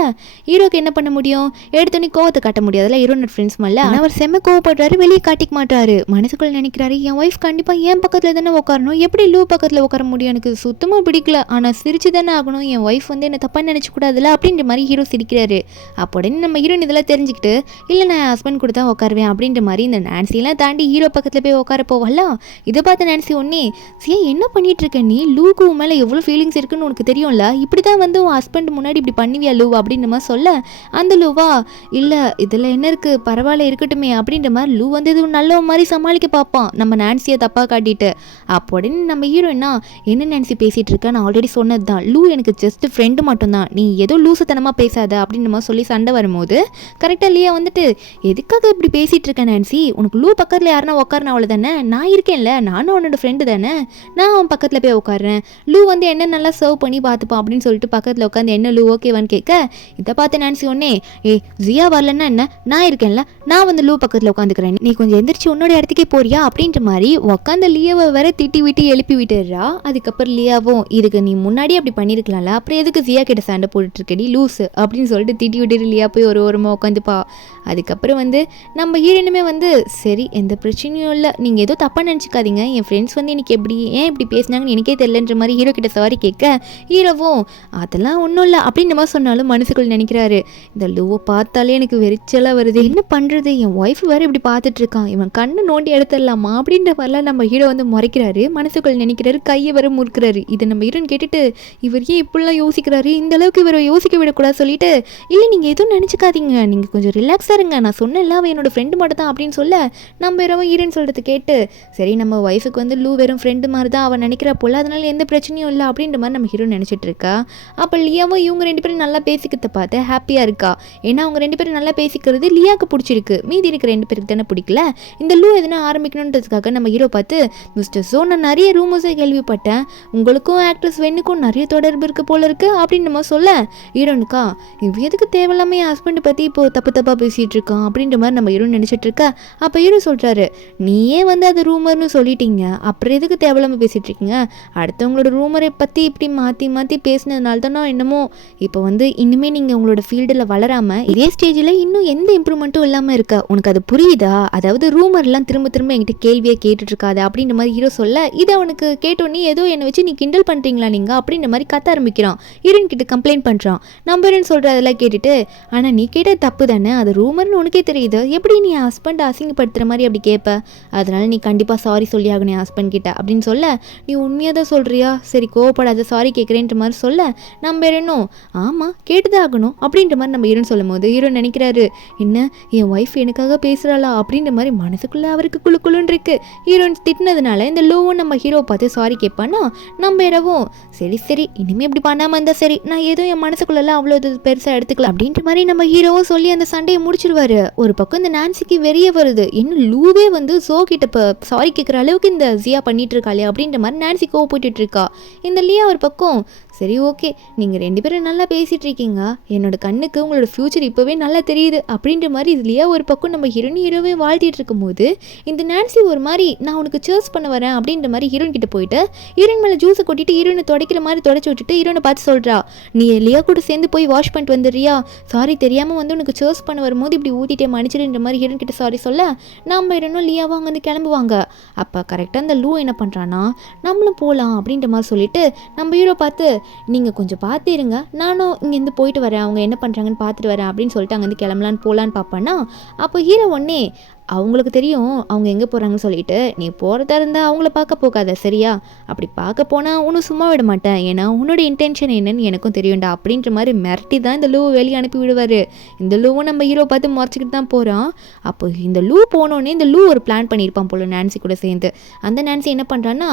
ஹீரோக்கு என்ன பண்ண முடியும், எடுத்தோன்னே கோவத்தை காட்ட முடியாதுல்ல, ஹீரோனோட ஃப்ரெண்ட்ஸ் மேலே. அவர் செம்ம கோவப்படுறாரு, வெளியே காட்டிக்க மாட்டாரு. மனசுக்குள்ள நினைக்கிறாரு என் ஒய்ஃப் கண்டிப்பாக என் பக்கத்தில் தானே உட்காரணும், எப்படி லூ பக்கத்தில் உட்கார முடியும், எனக்கு சுத்தமாக பிடிக்கல, ஆனால் சிரிச்சு தானே ஆகணும், என் ஒய்ஃப் வந்து என்ன தப்பாக நினச்சிக்கூடாதுல அப்படின்ற மாதிரி ஹீரோ சிரிக்கிறாரு. அப்போ உடனே நம்ம ஹீரோயின் இதெல்லாம் தெரிஞ்சுக்கிட்டு, இல்லை நான் ஹஸ்பண்ட் கூட தான் உட்காருவேன் அப்படின்ற மாதிரி இந்த நான்சிலாம் தாண்டி ஹீரோ பக்கத்தில் போய் உட்கார போவாளா. இதை பார்த்து நான்சி ஒன்னே, சியா என்ன பண்ணிட்டு இருக்க நீ, லூக்கு உன் மேலே எவ்வளோ ஃபீலிங்ஸ் இருக்குன்னு உனக்கு தெரியும்ல, இப்படி தான் வந்து உன் ஹஸ்பண்ட் முன்னாடி இப்படி பண்ணுவியா லூ அப்படின்ற மாதிரி சொல்ல, அந்த லூவா இல்லை இதில் என்ன இருக்குது பரவாயில்ல இருக்கட்டுமே அப்படின்ற மாதிரி லூ வந்து இது நல்ல மாதிரி சமாளிக்க பார்ப்பான் நம்ம நான்சியை தப்பாக காட்டிட்டு. அப்போ உடனே நம்ம ஹீரோயினா, என்ன நான்சி பேசிகிட்டு இருக்க, நான் ஆல்ரெடி சொன்னது தான், லூ எனக்கு ஜஸ்ட் ஃப்ரெண்டு மட்டும்தான், நீ ஏதோ லூசுத்தனமாக பேசாத அப்படின்ற மாதிரி சொல்லி சண்டை வரும்போது கரெக்டாக லியா வந்துட்டு, எதுக்காக இப்படி பேசிகிட்டு இருக்கேன் நான்சி, உனக்கு லூ பக்கத்தில் யாருன்னா உட்காரணும் அவ்வளோ தானே, நான் இருக்கேன்ல, நானும் அவனோட ஃப்ரெண்டு தானே, நான் அவன் பக்கத்தில் போய் உட்காடுறேன், லூ வந்து என்ன நல்லா சர்வ் பண்ணி பார்த்துப்பான் அப்படின்னு சொல்லிட்டு பக்கத்தில் உட்காந்து என்ன லூ ஓகேவான்னு கேட்க, இதை பார்த்து நான்சி ஒன்னே, ஜியா வரலன்னா என்ன, நான் இருக்கேன்ல, நான் வந்து லூ பக்கத்தில் உட்காந்துக்கிறேன், நீ கொஞ்சம் எந்திரிச்சு உன்னோட இடத்துக்கே போறியா அப்படின்ற மாதிரி உட்காந்து லியாவை வர திட்டி விட்டு எழுப்பி விட்டுறா. அதுக்கப்புறம் லியாவும், இதுக்கு நீ முன்னாடி அப்படி பண்ணியிருக்கலாம்ல, அப்புறம் எதுக்கு ஜியா கிட்ட சண்டை போட்டுருக்கடி லூஸு அப்படின்னு சொல்லிட்டு திட்டி விட்டுட்டு லியா போய் ஒரு ஓரமாக உட்காந்துப்பா. அதுக்கப்புறம் வந்து நம்ம ஹீரோயினுமே வந்து, சரி எந்த பிரச்சனையும் இல்லை, நீங்கள் ஏதோ தப்பாக நினச்சிக்காதீங்க, என் ஃப்ரெண்ட்ஸ் வந்து எனக்கு எப்படி ஏன் இப்படி பேசினாங்கன்னு எனக்கே தெரியலன்ற மாதிரி ஹீரோ கிட்ட சாரி கேட்க, ஹீரோவும் அதெல்லாம் ஒன்றும் இல்லை அப்படின்ற மாதிரி சொன்னாலும் மனசுக்குள்ள நினைக்கிறாரு, இந்த லூவை பார்த்தாலே எனக்கு வெறிச்சலாக வருது, என்ன பண்ணுறது, என் ஒய்ஃப் வேறு இப்படி பார்த்துட்டு இருக்கான், இவன் கண்ணை நோண்டி எடுத்துடலாமா அப்படின்ற மாதிரிலாம் நம்ம ஹீரோ வந்து முறைக்கிறாரு. மனசுக்குள்ள நினைக்கிறாரு, கையை வர முறுக்கிறாரு. இதை நம்ம ஹீரோன்னு கேட்டுட்டு, இவர் ஏன் இப்படிலாம் யோசிக்கிறாரு, இந்த அளவுக்கு இவரை யோசிக்க விடக்கூடாது சொல்லிட்டு, இல்லை நீங்கள் எதுவும் நினச்சிக்காதீங்க, நீங்கள் கொஞ்சம் ரிலாக்ஸாக இருங்க, நான் சொன்னேன்ல அவன் என்னோட ஃப்ரெண்டு மட்டும் தான் அப்படின்னு சொல்ல, நம்ம வெறும் ஹீரோன்னு சொல்கிறது கேட்டு, சரி நம்ம ஒய்ஃபுக்கு வந்து லூ வெறும் ஃப்ரெண்டு மாதிரி தான் அவன் நினைக்கிறா போல, அதனால எந்த பிரச்சனையும் இல்லை அப்படின்ற மாதிரி நம்ம ஹீரோ நினச்சிட்டு இருக்கா. அப்போ லியாவும் இவங்க 2 பேரும் நல்லா பேசிக்கிறத பார்த்து ஹாப்பியாக இருக்கா. ஏன்னா அவங்க 2 பேரும் நல்லா பேசிக்கிறது லியாவுக்கு பிடிச்சிருக்கு, மீதி இருக்கிற 2 பேருக்கு தானே பிடிக்கல. இந்த லூ எதுனா ஆரம்பிக்கணுன்றதுக்காக நம்ம ஹீரோ பார்த்து, மிஸ்டர் ஸோ நான் நிறைய ரூமர்ஸை கேள்விப்பட்டேன், உங்களுக்கும் ஆக்ட்ரஸ் வெண்ணுக்கும் நிறைய தொடர்பு இருக்குது போல இருக்குது அப்படின்னு நம்ம சொல்ல, ஹீரோனுக்கா இவ எதுக்கு தேவையில்லாமல் என் ஹஸ்பண்டை பற்றி இப்போ தப்பாக பேசிகிட்டு இருக்கான் அப்படின்ற மாதிரி நம்ம ஹீரோ நினச்சிட்டு இருக்கா. அப்போ ஹீரோ சொல்கிறாரு, நீயே வந்து அது ரூமர்னு சொல்லிட்டீங்க, அப்புறம் எதுக்கு தேவையில்லாமல் பேசிகிட்டு இருக்கீங்க, அடுத்தவங்களோட ரூமரை பற்றி இப்படி மாற்றி மாற்றி பேசினதுனால தானோ என்னமோ இப்போ வந்து இன்னுமே நீங்கள் உங்களோட ஃபீல்டில் வளராமல் இதே ஸ்டேஜில் இன்னும் எந்த இம்ப்ரூவ்மெண்ட்டும் இல்லாமல் இருக்க, உனக்கு அது புரியுதா, அதாவது ரூமர்லாம் திரும்ப திரும்ப என்கிட்ட கேள்வியை கேட்டுட்ருக்காது அப்படின்ற மாதிரி ஹீரோ சொல்ல, இதை அவனுக்கு கேட்டோன்னே ஏதோ என்னை வச்சு நீ கிண்டல் பண்ணுறீங்களா நீங்கள் அப்படின்ற மாதிரி கத்த ஆரம்பிக்கிறான். ஹீரோயின் கிட்ட கம்ப்ளைண்ட் பண்ணுறான். நம்ம ஹீரோயின் சொல்கிற அதெல்லாம் கேட்டுட்டு, ஆனால் நீ கேட்ட தப்பு தானே, அது ரூமர்னு உனக்கே தெரியுது, எப்படி நீ என் ஹஸ்பண்டை அசிங்கப்படுத்துகிற மாதிரி அப்படி கேட்ப, அதனால நீ கண்டிப்பாக சாரி சொல்லி ஆகணும் என் ஹஸ்பண்ட் கிட்ட அப்படின்னு சொல்ல, நீ உண்மையாக தான் சொல்கிறியா, சரி கோவப்படாத சாரி கேட்குறேன்ற மாதிரி சொல்ல, நம்ம ஹீரோனும் ஆமாம் கேட்டுதான் ஆகணும் அப்படின்ற மாதிரி நம்ம ஹீரோன்னு சொல்லும் போது ஹீரோ நினைக்கிறாரு, என்ன என் ஒய்ஃப் எனக்காக பேசுகிறாளா அப்படின்ற மாதிரி மனசுக்குள்ளே அவருக்கு குழுன்னு இருக்கு. ஹீரோயின் திட்டினதுனால இந்த லோவும் நம்ம ஹீரோ பார்த்து சாரி கேட்பானா, நம்ம ஹீரோவும் சரி சரி இனிமேல் இப்படி பண்ணாமல் இருந்தால் சரி, நான் ஏதோ என் மனசுக்குள்ளெல்லாம் அவ்வளோ பெருசாக எடுத்துக்கலாம் அப்படின்ற மாதிரி நம்ம ஹீரோவும் சொல்லி அந்த சண்டையை முடிச்சிருவாரு. ஒரு பக்கம் இந்த நான்சிக்கு வெறிய வருது, இன்னும் லூவே வந்து சோ கிட்ட இப்போ சாரி கேட்குற அளவுக்கு இந்த ஜியா பண்ணிட்டு இருக்காளே அப்படின்ற மாதிரி நான்சி கோவப்பட்டு இருக்கா. இந்த லியா ஒரு பக்கம் சரி ஓகே, நீங்கள் 2 பேரும் நல்லா பேசிகிட்டு இருக்கீங்க, என்னோட கண்ணுக்கு உங்களோட ஃப்யூச்சர் இப்போவே நல்லா தெரியுது அப்படின்ற மாதிரி இதுலையே ஒரு பக்கம் நம்ம ஹீரோவே வாழ்த்திட்டு இருக்கும்போது இந்த நான்சி ஒரு மாதிரி நான் உனக்கு சேர்ஸ் பண்ண வரேன் அப்படின்ற மாதிரி ஹீரோயின் கிட்ட போயிட்டு ஹீரோயின் மேலே ஜூஸை கொட்டிட்டு ஹீரோனை துடைக்கிற மாதிரி தொடச்சி விட்டுட்டு ஹீரோனை பார்த்து சொல்கிறா, நீ லியா கூட சேர்ந்து போய் வாஷ் பண்ணிட்டு வந்துடுறியா, சாரி தெரியாமல் வந்து உனக்கு சேர்ஸ் பண்ண வரும்போது இப்படி ஊற்றிட்டே மன்னிச்சிடுன்ற மாதிரி ஹீரோயின் கிட்ட சாரி சொல்ல நம்ம ஹீரோனும் லியாவும் அங்கே வந்து கிளம்புவாங்க. அப்போ கரெக்டாக அந்த லூ என்ன பண்ணுறான்னா நம்மளும் போகலாம் அப்படின்ற மாதிரி சொல்லிட்டு நம்ம ஹீரோ பார்த்து நீங்கள் கொஞ்சம் பார்த்து இருங்க, நானும் இங்கேருந்து போயிட்டு வரேன், அவங்க என்ன பண்ணுறாங்கன்னு பார்த்துட்டு வரேன் அப்படின்னு சொல்லிட்டு அங்கேருந்து கிளம்பலான்னு போகலான்னு பார்ப்பேன்னா அப்போ ஹீரோ ஒன்னே அவங்களுக்கு தெரியும் அவங்க எங்கே போகிறாங்கன்னு சொல்லிட்டு நீ போகிறதா இருந்தால் அவங்கள பார்க்க போகாத சரியா, அப்படி பார்க்க போனால் ஒன்றும் சும்மா விட மாட்டேன், ஏன்னா உன்னோட இன்டென்ஷன் என்னன்னு எனக்கும் தெரியும்டா அப்படின்ற மாதிரி மிரட்டி தான் இந்த லூவை வெளியே அனுப்பி விடுவார். இந்த லூவும் நம்ம ஹீரோ பார்த்து முறைச்சிக்கிட்டு தான் போகிறான். அப்போ இந்த லூ போனோடனே இந்த லூ ஒரு பிளான் பண்ணியிருப்பான் போல நான்சி கூட சேர்ந்து. அந்த நான்சி என்ன பண்ணுறான்னா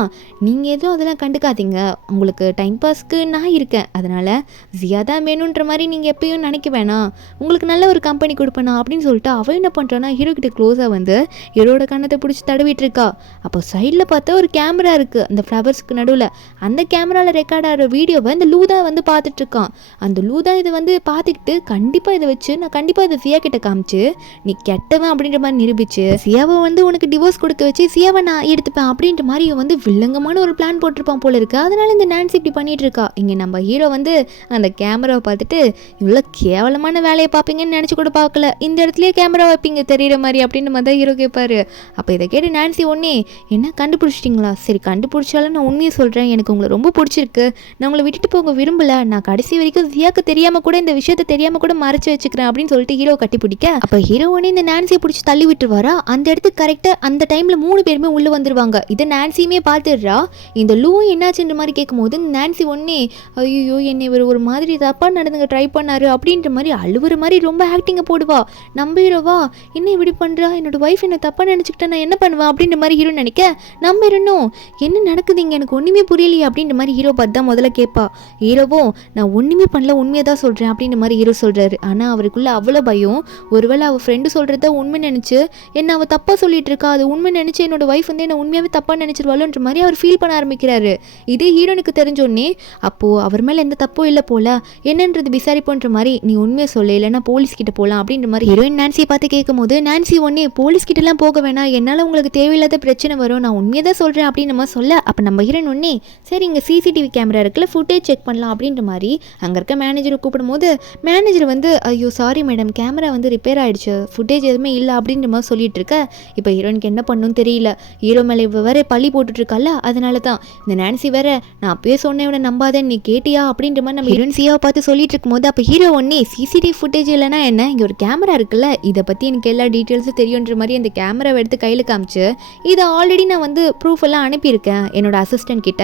நீங்கள் எதுவும் அதெல்லாம் கண்டுக்காதீங்க, உங்களுக்கு டைம் பாஸ்க்கு நான் இருக்கேன், அதனால் ஜியா தான் வேணுன்ற மாதிரி நீங்கள் எப்பயும் நினைக்க வேணாம், உங்களுக்கு நல்ல ஒரு கம்பெனி கொடுப்பேனா அப்படின்னு சொல்லிட்டு அவன் என்ன பண்ணுறான்னா ஹீரோ கிட்ட க்ளோஸாக வந்து ஹீரோட கண்ணத்தை பிடிச்சி தடவிட்டு இருக்கா. அப்போ சைடில் பார்த்தா ஒரு கேமரா இருக்குது அந்த ஃப்ளவர்ஸ்க்கு நடுவில். அந்த கேமராவில் ரெக்கார்ட் ஆகிற வீடியோவை இந்த லூ தான் வந்து பார்த்துட்டு இருக்கான். அந்த லூ தான் இதை வந்து பார்த்துக்கிட்டு கண்டிப்பாக இதை வச்சு நான் கண்டிப்பாக இதை சியா கிட்ட காமிச்சு நீ கெட்டவன் அப்படின்ற மாதிரி நிரூபிச்சு சியாவை வந்து உனக்கு டிவோர்ஸ் கொடுக்க வச்சு சியாவை நான் எடுத்துப்பேன் அப்படின்ற மாதிரி வந்து வில்லங்கமான ஒரு பிளான் போட்டிருப்பான் போல இருக்கு. அதனால இந்த நான்சி இப்படி பண்ணிட்டு இருக்கா. இங்கே நம்ம ஹீரோ வந்து அந்த கேமராவை பார்த்துட்டு இவ்வளோ கேவலமான வேலையை பார்ப்பீங்கன்னு நினச்சி கூட பார்க்கல, இந்த இடத்துலயே கேமரா வைப்பீங்க தெரியுற மாதிரி அப்படின்னு மாதிரி ஹீரோ கேட்பாரு. அப்போ இதை கேட்டு நான்சி ஒன்னே என்ன கண்டுபிடிச்சிட்டிங்களா, சரி கண்டுபிடிச்சாலும் நான் உண்மையை சொல்கிறேன், எனக்கு உங்களை ரொம்ப பிடிச்சிருக்கு, நான் உங்களை விட்டுட்டு போக விரும்பல, நான் கடைசி வரைக்கும் ஜியாக்கு தெரியாமல் கூட இந்த விஷயத்தை தெரியாமல் கூட மறைச்சு வச்சுக்கிறேன் அப்படின்னு சொல்லிட்டு ஹீரோ கட்டி பிடிக்க அப்போ ஹீரோ ஒன்னே இந்த நான்சியை பிடிச்சி தள்ளி விட்டுருவாரா. அந்த இடத்துக்கு கரெக்டாக அந்த டைமில் 3 பேருமே உள்ளே வந்துருவாங்க. இதை நான்சியுமே பார்த்துடுறா. இந்த லூ என்னாச்சுன்ற மாதிரி கேட்கும்போது நான்சி ஒன்னே ஐயோ என்னை இவர் ஒரு மாதிரி தப்பாக நடந்துங்க ட்ரை பண்ணாரு அப்படின்ற மாதிரி அழுவுற மாதிரி ரொம்ப ஆக்டிங்கை போடுவா. நம்ம ஹீரோவா என்ன இப்படி பண்ணுறா, என்னோட ஒய்ஃப் என்ன தப்பாக நினச்சிக்கிட்டா நான் என்ன பண்ணுவேன் அப்படின்ற மாதிரி ஹீரோ நினைக்க நம்ம இருந்தோம் என்ன நடக்குதுங்க எனக்கு ஒன்றுமே புரியலையே அப்படின்ற மாதிரி ஹீரோ பார்த்து தான் முதல்ல கேட்பா. ஹீரோவும் நான் ஒன்றுமே பண்ணல உண்மையை தான் சொல்கிறேன் அப்படின்ற மாதிரி ஹீரோ சொல்கிறாரு. ஆனால் அவருக்குள்ள அவ்வளோ பயம், ஒருவேளை அவள் ஃப்ரெண்டு சொல்கிறத உண்மை நினச்சி என்ன அவள் தப்பாக சொல்லிட்டு இருக்கா, அது உண்மை நினச்சி என்னோட ஒய்ஃப் வந்து என்ன உண்மையாகவே தப்பாக நினச்சிருவாளுன்ற மாதிரி அவர் ஃபீல் பண்ண ஆரம்பிக்கிறாரு. இதே ஹீரோனுக்கு தெரிஞ்சோடனே அப்போது அவர் மேலே எந்த தப்பும் இல்லை போல என்னன்றது விசாரிப்போன்ற மாதிரி நீ உண்மையை சொல்ல இல்லைன்னா போலீஸ்கிட்ட போகலாம் அப்படின்ற மாதிரி ஹீரோயின் நான்சியை பார்த்து கேட்கும் போது நான்சி ஒன்னே போலீஸ்கிட்டலாம் போக வேணாம், என்னால் உங்களுக்கு தேவையில்லாத பிரச்சனை வரும், நான் உண்மையை தான் சொல்கிறேன் அப்படின்னு நம்ம சொல்ல அப்போ நம்ம ஹீரோயின் ஒன்னே சரி இங்கே சிசிடிவி கேமரா இருக்குல்ல ஃபுட்டேஜ் செக் பண்ணலாம் அப்படின்ற மாதிரி அங்கே இருக்க மேனேஜரை கூப்பிடும் போது மேனேஜர் வந்து ஐயோ சாரி மேடம் கேமரா வந்து ரிப்பேர் ஆகிடுச்சு ஃபுட்டேஜ் எதுவுமே இல்லை அப்படின்ற மாதிரி சொல்லிட்டு இருக்க. இப்போ ஹீரோனுக்கு என்ன பண்ணணும்னு தெரியல, ஹீரோ மேலே வேற பழி போட்டுட்ருக்கால, அதனால தான் இந்த நான்சி வேற நான் அப்பயே சொன்னேன் நம்பாதேன்னு நீ கேட்டியா அப்படின்ற மாதிரி நம்ம ஹீரோயின் சியாவை பார்த்து சொல்லிட்டு இருக்கும்போது அப்போ ஹீரோ ஒன்னே சிசிடிவி ஃபுட்டேஜ் இல்லைன்னா என்ன, இங்கே ஒரு கேமரா இருக்குல்ல இதை பற்றி எனக்கு எல்லா டீட்டெயில்ஸும் தெரியுன்ற மாதிரி அந்த கேமராவை எடுத்து கையில் காமிச்சு இதை ஆல்ரெடி நான் வந்து ப்ரூஃப் எல்லாம் அனுப்பியிருக்கேன் என்னோட அசிஸ்டன்ட் கிட்ட,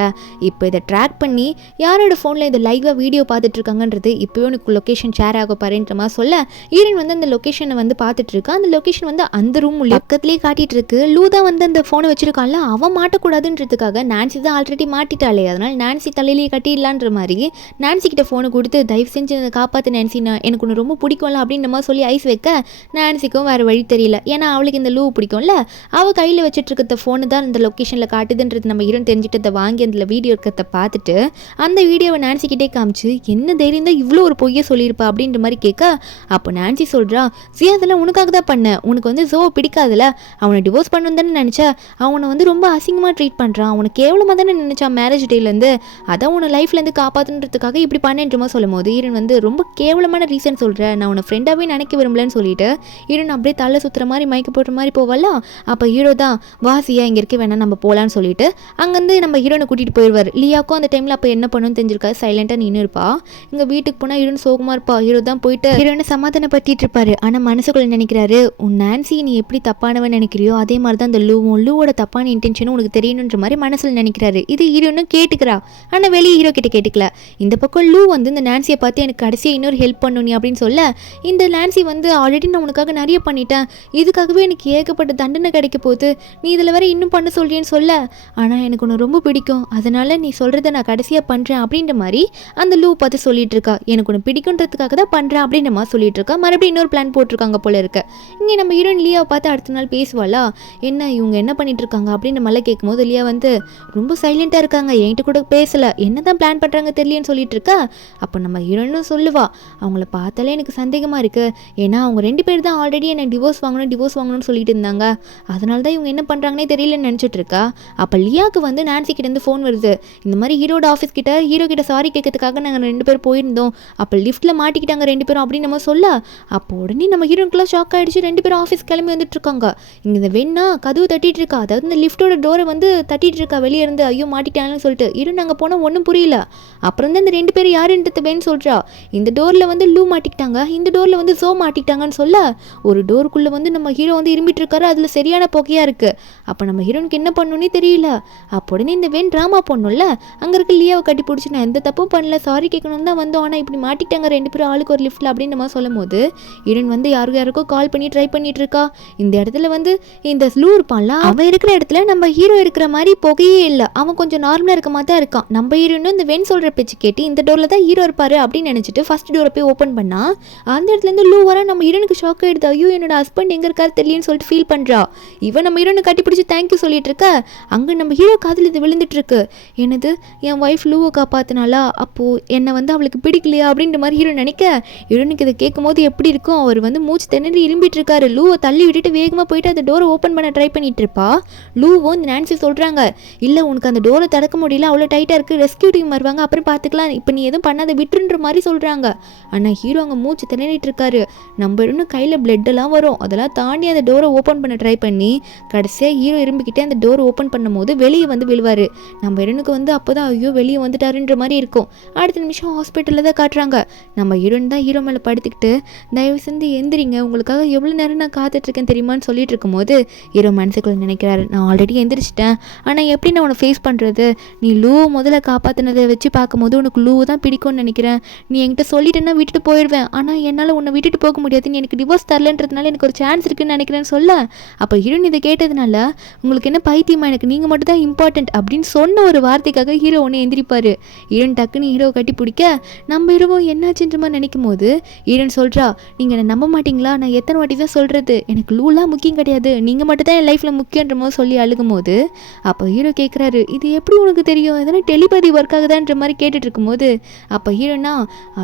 இப்போ இதை ட்ராக் பண்ணி யாரோட ஃபோனில் இதை லைவாக வீடியோ பார்த்துட்டு இருக்காங்கன்றது இப்போயும் எனக்கு லொக்கேஷன் ஷேர் ஆக பாருன்ற மாதிரி சொல்ல ஈரன் வந்து அந்த லொக்கேஷனை வந்து பார்த்துட்டு இருக்கா. அந்த லொக்கேஷன் வந்து அந்த ரூம் பக்கத்துலேயே காட்டிட்டு இருக்கு. லூதா வந்து அந்த ஃபோனை வச்சிருக்கான்ல அவன் மாட்டக்கூடாதுன்றதுக்காக நான்சி தான் ஆல்ரெடி மாட்டிட்டாளே, அதனால் நான்சி தலையிலேயே கட்டிடலான்ற மாதிரி நான்சி கிட்ட ஃபோனை கொடுத்து தயவு செஞ்சு காப்பாற்று நான்சி, நான் எனக்கு ஒன்று ரொம்ப பிடிக்கும்ல அப்படின்ற மாதிரி சொல்லி ஐஸ் வைக்க நான்சிக்கும் வேறு வழி தெரியல, ஏன்னா அவளுக்கு இந்த லூ பிடிக்கும்ல, அவள் கையில் வச்சுட்டு இருக்கிற ஃபோனு தான் இந்த லொக்கேஷனில் காட்டுதுன்றது நம்ம ஹீரோன் தெரிஞ்சுட்டு அதை வாங்கி அதில் வீடியோ இருக்கிறத பார்த்துட்டு அந்த வீடியோவை நான்சிக்கிட்டே காமிச்சு என்ன தைரியம் தான் இவ்வளோ ஒரு பொய்யை சொல்லியிருப்பா அப்படின்ற மாதிரி கேட்க அப்போ நான்சி சொல்கிறா ஜியா அதெல்லாம் உனக்காக தான் பண்ணேன், உனக்கு வந்து ஜோ பிடிக்காதுல, அவனை டிவோர்ஸ் பண்ணணும் தானே நினச்சா, அவனை வந்து ரொம்ப அசிங்கமாக ட்ரீட் பண்ணுறான், அவனை கேவலமாக தானே நினச்சான் மேரேஜ் டேலேருந்து, அதான் உன்னை லைஃப்லேருந்து காப்பாற்றுன்றதுக்காக இப்படி பண்ணேன்றமா சொல்லும் போது ஹீரோன் வந்து ரொம்ப கேவலமான ரீசன் சொல்கிறேன், நான் உன்னை ஃப்ரெண்டாகவே நினைக்க விரும்பலன்னு சொல்லிட்டு ஹீரோன் அப்படியே தலை சுற்றுற மாதிரி மயக்க போடுற மாதிரி போவாலாம். அப்போ ஹீரோ தான் வாசியா இங்கே இருக்க வேணாம் நம்ம போகலான்னு சொல்லிட்டு அங்கேருந்து நம்ம ஹீரோனை கூட்டிகிட்டு போயிடுவார். லியாக்கும் அந்த டைமில் அப்போ என்ன பண்ணணும்னு தெரிஞ்சிருக்காரு, சைலண்டாக நின்று இருப்பா. இங்கே வீட்டுக்கு போனால் ஹீரோன் சோகமாக இருப்பா. ஹீரோ தான் போயிட்டு ஹீரோனை சமாதானப்படுத்திட்டு இருப்பாரு. ஆனால் மனசுக்குள்ள நினைக்கிறாரு உன் நான்சி நீ எப்படி தப்பானவன் நினைக்கிறியோ அதே மாதிரி தான் அந்த லூவோட தப்பான இன்டென்ஷனும் உனக்கு தெரியணுன்ற மாதிரி மனசில் நினைக்கிறாரு. இது ஹீரோனும் கேட்டுக்கிறா, ஆனால் வெளியே ஹீரோ கிட்ட கேட்டுக்கல. இந்த பக்கம் லூ வந்து இந்த நான்சியை பார்த்து எனக்கு கடைசியாக இன்னொரு ஹெல்ப் பண்ணு நீ அப்படின்னு சொல்ல இந்த நான்சி வந்து ஆல்ரெடி நான் உனக்காக நிறைய பண்ணிட்டேன், இதுக்காக இதுக்காகவே எனக்கு ஏகப்பட்ட தண்டனை கிடைக்க போகுது, நீ இதில் வேற இன்னும் பண்ண சொல்கிறேன்னு சொல்ல, ஆனால் எனக்கு உன்னை ரொம்ப பிடிக்கும், அதனால் நீ சொல்கிறத நான் கடைசியாக பண்ணுறேன் அப்படின்ற மாதிரி அந்த லூ பார்த்து சொல்லிட்டு இருக்கா. எனக்கு ஒன்று பிடிக்குன்றதுக்காக தான் பண்ணுறேன் அப்படின்ற மாதிரி சொல்லிட்டு இருக்கா. மறுபடியும் இன்னொரு பிளான் போட்டிருக்காங்க போல இருக்கு. இங்கே நம்ம ஹீரோயின் லியாவை பார்த்து அடுத்த நாள் பேசுவாளா, என்ன இவங்க என்ன பண்ணிட்டு இருக்காங்க அப்படின்ற மாதிரி கேட்கும்போது லியா வந்து ரொம்ப சைலண்டாக இருக்காங்க, என்கிட்ட கூட பேசலை, என்ன தான் பிளான் பண்ணுறாங்க தெரியலன்னு சொல்லிட்டு இருக்கா. அப்போ நம்ம ஹீரோயினும் சொல்லுவா, அவங்கள பார்த்தாலே எனக்கு சந்தேகமாக இருக்குது, ஏன்னா அவங்க 2 பேர் தான் ஆல்ரெடி என்னை டிவோர்ஸ் வாங்கணும்னு சொல்லிட்டு இருந்தாங்க, அதனால தான் இவங்க என்ன பண்ணுறாங்கன்னே தெரியலன்னு நினச்சிட்டு இருக்கா. அப்போ லியாவுக்கு வந்து நான்சி கிட்டேருந்து ஃபோன் வருது, இந்த மாதிரி ஹீரோட ஆஃபீஸ் கிட்ட ஹீரோ கிட்ட சாரி கேட்கறதுக்காக நாங்கள் 2 பேர் போயிருந்தோம், அப்போ லிஃப்ட்டில் மாட்டிக்கிட்டாங்க 2 பேரும் அப்படின்னு நம்ம சொல்ல, அப்போ உடனே நம்ம ஹீரோனுக்குலாம் ஷாக் ஆகிடுச்சு. 2 பேரும் ஆஃபீஸ் கிளம்பி வந்துட்டு இருக்காங்க. இங்கே இந்த வெண்ணா கதவு தட்டிட்டு இருக்கா, அதாவது இந்த லிஃப்ட்டோட டோரை வந்து தட்டிட்டு இருக்கா வெளியே இருந்து, ஐயோ மாட்டிட்டாங்கன்னு சொல்லிட்டு. ஹீரோ நாங்கள் போனால் ஒன்றும் புரியல. அப்புறம் தான் இந்த 2 பேர் யாருன்றது வென்னு சொல்கிறா, இந்த டோரில் வந்து லூ மாட்டிக்கிட்டாங்க, இந்த டோரில் வந்து சோ மாட்டிக்கிட்டாங்கன்னு சொல்ல, ஒரு டோருக்குள்ளே வந்து நம்ம ஹீரோ வந்து இரும்பிட்டு இருக்காரு, அதில் சரியான புகையாக இருக்குது. அப்போ நம்ம ஹீரோனுக்கு என்ன பண்ணணுன்னே தெரியல. அப்போ உடனே இந்த வென் ட்ராமா பண்ணும்ல, அங்கே இருக்க லியாவை கட்டி பிடிச்சி நான் எந்த தப்பும் பண்ணல, சாரி கேட்கணும்னு தான் வந்தோம், ஆனால் இப்படி மாட்டிக்கிட்டாங்க 2 பேரும் ஆளுக்கு ஒரு லிஃப்ட்டில் அப்படின்னு நம்ம சொல்லும் போது ஹீரோன் வந்து யாருக்கோ கால் பண்ணி ட்ரை பண்ணிட்டு இருக்கா. இந்த இடத்துல வந்து இந்த லூ இருப்பான்ல, அவன் இருக்கிற இடத்துல நம்ம ஹீரோ இருக்கிற மாதிரி புகையே இல்லை, அவன் கொஞ்சம் நார்மலாக இருக்க மாதிரி தான் இருக்கான். நம்ம ஹீரோனும் இந்த வென் சொல்கிற பேச்சு கேட்டு இந்த டோரில் தான் ஹீரோ இருப்பாரு அப்படின்னு நினச்சிட்டு ஃபர்ஸ்ட் டோரை போய் ஓப்பன் பண்ணா, அந்த இடத்துலேருந்து லூ வர நம்ம ஹீரோனுக்கு ஷாக் ஆகிடுது, ஐயோ என்னோட ஹஸ்பண்ட் எங்கே இருக்காரு தெரியலன்னு சொல்லிட்டு ஃபீல் பண்ணுறா. இவன் நம்ம ஹீரோனை கட்டி பிடிச்சி தேங்க்யூ சொல்லிட்டு இருக்க, அங்கே நம்ம ஹீரோ காதில் இது விழுந்துட்டு இருக்கு, என்னது என் ஒய்ஃப் லூவை காப்பாத்தினாலா, அப்போது என்னை வந்து அவளுக்கு பிடிக்கலையா அப்படின்ற மாதிரி ஹீரோ நினைக்க, ஹீரோனுக்கு இதை கேட்கும் போது எப்படி இருக்கும், அவர் வந்து மூச்சு திணறி இரும்பிட்டு இருக்காரு. லூவை தள்ளி விட்டுட்டு வேகமாக போயிட்டு அந்த டோரை ஓப்பன் பண்ண ட்ரை பண்ணிட்டு இருப்பா. லூவும் இந்த நான்சி சொல்கிறாங்க, இல்லை உனக்கு அந்த டோரை திறக்க முடியல, அவ்வளோ டைட்டாக இருக்குது, ரெஸ்கியூ டீம் வருவாங்க அப்புறம் பார்த்துக்கலாம், இப்போ நீ எதுவும் பண்ணாத விட்டுன்ற மாதிரி சொல்கிறாங்க. ஆனால் ஹீரோ அங்கே மூச்சு திணறிட்டு இருக்காரு. நம்ம இன்னும் கையில் பிளட்டெல்லாம் வரும், அதெல்லாம் தாண்டி அந்த டோரை ஓப்பன் பண்ண ட்ரை பண்ணி கடைசியாக ஹீரோ இரும்பிக்கிட்டே அந்த டோரை ஓப்பன் பண்ணும் போது வெளியே வந்து விழுவார். நம்ம ஹீரோனுக்கு வந்து அப்போ தான் ஐயோ வெளியே வந்துட்டாருன்ற மாதிரி இருக்கும். அடுத்த நிமிஷம் ஹாஸ்பிட்டலில் தான் காட்டுறாங்க. நம்ம ஹீரோயின் தான் ஹீரோ மேலே படுத்துக்கிட்டு தயவு செஞ்சு எந்திரிங்க, உங்களுக்காக எவ்வளோ நேரம் நான் காத்துட்ருக்கேன் தெரியுமான்னு சொல்லிட்டு இருக்கும்போது ஹீரோ மனசுக்குள்ள நினைக்கிறாரு, நான் ஆல்ரெடி எந்திரிச்சிட்டேன், ஆனால் எப்படி நான் உன்னை ஃபேஸ் பண்ணுறது, நீ லூவை முதல்ல காப்பாற்றினதை வச்சு பார்க்கும்போது உனக்கு லூ தான் பிடிக்கும்னு நினைக்கிறேன், நீ என்கிட்ட சொல்லிட்டேன்னா விட்டுட்டு போயிடுவேன், ஆனால் என்னால் உன்னை விட்டுட்டு போக முடியாது, நீ எனக்கு டிவோர்ஸ் தரலன்றதுனால எனக்கு ஒரு சான்ஸ் இருக்குன்னு நினைக்கிறேன்னு சொல்ல, அப்போ ஹீரோயின் இதை கேட்டதுனால உங்களுக்கு என்ன பைத்தியமா, எனக்கு நீங்கள் மட்டும் தான் இம்பார்ட்டன்ட் அப்படின்னு சொன்ன ஒரு வார்த்தைக்காக ஹீரோ ஒன்று எந்திரிப்பார். ஹீரோயின் டக்குன்னு ஹீரோ கட்டி பிடிக்க நம்ம ஹீரோவோ என்னாச்சுன்ற மாதிரி நினைக்கும் போது ஹீரோயின் சொல்கிறா, நீங்கள் என்ன நம்ப மாட்டிங்களா, நான் எத்தனை வாட்டி தான் சொல்கிறது, எனக்கு லூலாம் முக்கியம் கிடையாது, நீங்கள் மட்டும் தான் என் லைஃப்பில் முக்கியன்ற மாதிரி சொல்லி அழுகும் போது அப்போ ஹீரோ கேட்குறாரு, இது எப்படி உனக்கு தெரியும், எதனால் டெலிபதி ஒர்க் ஆகுதான்ற மாதிரி கேட்டுட்டு இருக்கும்போது அப்போ ஹீரோனா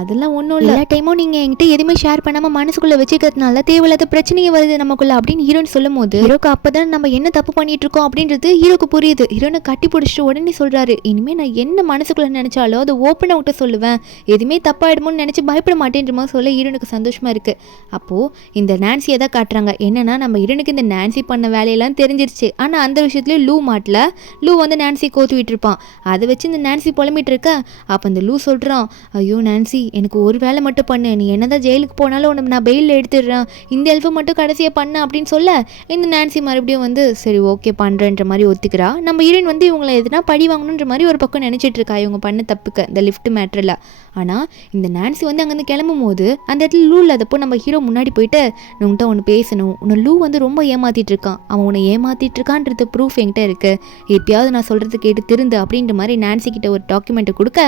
அதெல்லாம் ஒன்றும் இல்லை, எல்லா டைமும் நீங்கள் என்கிட்ட எதுவுமே ஷேர் பண்ணாமல் மனசுக்குள்ளே வச்சுக்கிறதுனால தேவையில்லாத பிரச்சனையே வருது நமக்குள்ள அப்படின்னு ஹீரோன்னு சொல்லும் போது ஹீரோக்கு அப்போ தான் நம்ம என்ன தப்பு பண்ணிட்டு இருக்கோம் அப்படின்றது ஹீரோக்கு புரியுது. ஹீரோனை கட்டி பிடிச்சிட்டு உடனே சொல்கிறாரு, இனிமேல் நான் என்ன மனசுக்குள்ளே நினச்சாலும் அதை ஓப்பனாக விட்டு சொல்லுவேன், எதுவுமே தப்பாயிடுமோன்னு நினச்சி பயப்பட மாட்டேன்ற மாதிரி சொல்ல ஹீரோனுக்கு சந்தோஷமாக இருக்குது. அப்போது இந்த நான்சியை தான் காட்டுறாங்க. என்னென்னா நம்ம ஹீரோனுக்கு இந்த நான்சி பண்ண வேலையெல்லாம் தெரிஞ்சிருச்சு, ஆனால் அந்த விஷயத்துலேயே லூ மாட்டல, லூ வந்து நான்சி கோத்து விட்டுருப்பான், அதை வச்சு இந்த நான்சி புலம்பிட்டு இருக்க. அப்போ இந்த லூ சொல்கிறான், ஐயோ நான்சி எனக்கு ஒரு வேலை மட்டும் பண்ணு, நீ என்னதான் ஜெயிலுக்கு போனாலும் உனக்கு நான் பெயிலில் எடுத்துடுறேன், இந்த ஹெல்ப்பை மட்டும் கடைசியாக பண்ண அப்படின்னு சொல்ல இந்த நான்சி மறுபடியும் வந்து சரி ஓகே பண்ணுறன்ற மாதிரி ஒத்துக்கிறா. நம்ம ஹீரோயின் வந்து இவங்களை எதுனா பழி வாங்கணுன்ற மாதிரி ஒரு பக்கம் நினச்சிட்டு இருக்கா இவங்க பண்ண தப்புக்கு இந்த லிஃப்ட் மேட்ரில். ஆனால் இந்த நான்சி வந்து அங்கேருந்து கிளம்பும் போது அந்த இடத்துல லூ இல்லாதப்போ நம்ம ஹீரோ முன்னாடி போயிட்டு உன்கிட்ட ஒன்று பேசணும், உன்னை லூ வந்து ரொம்ப ஏமாற்றிட்டு இருக்கான், அவன் உன்னை ஏமாற்றிட்டு இருக்கான்றது ப்ரூஃப் என்கிட்ட இருக்குது, எப்பயாவது நான் சொல்கிறது கேட்டு திருந்து அப்படின்ற மாதிரி நான்சி கிட்ட ஒரு டாக்குமெண்ட்டை கொடுக்க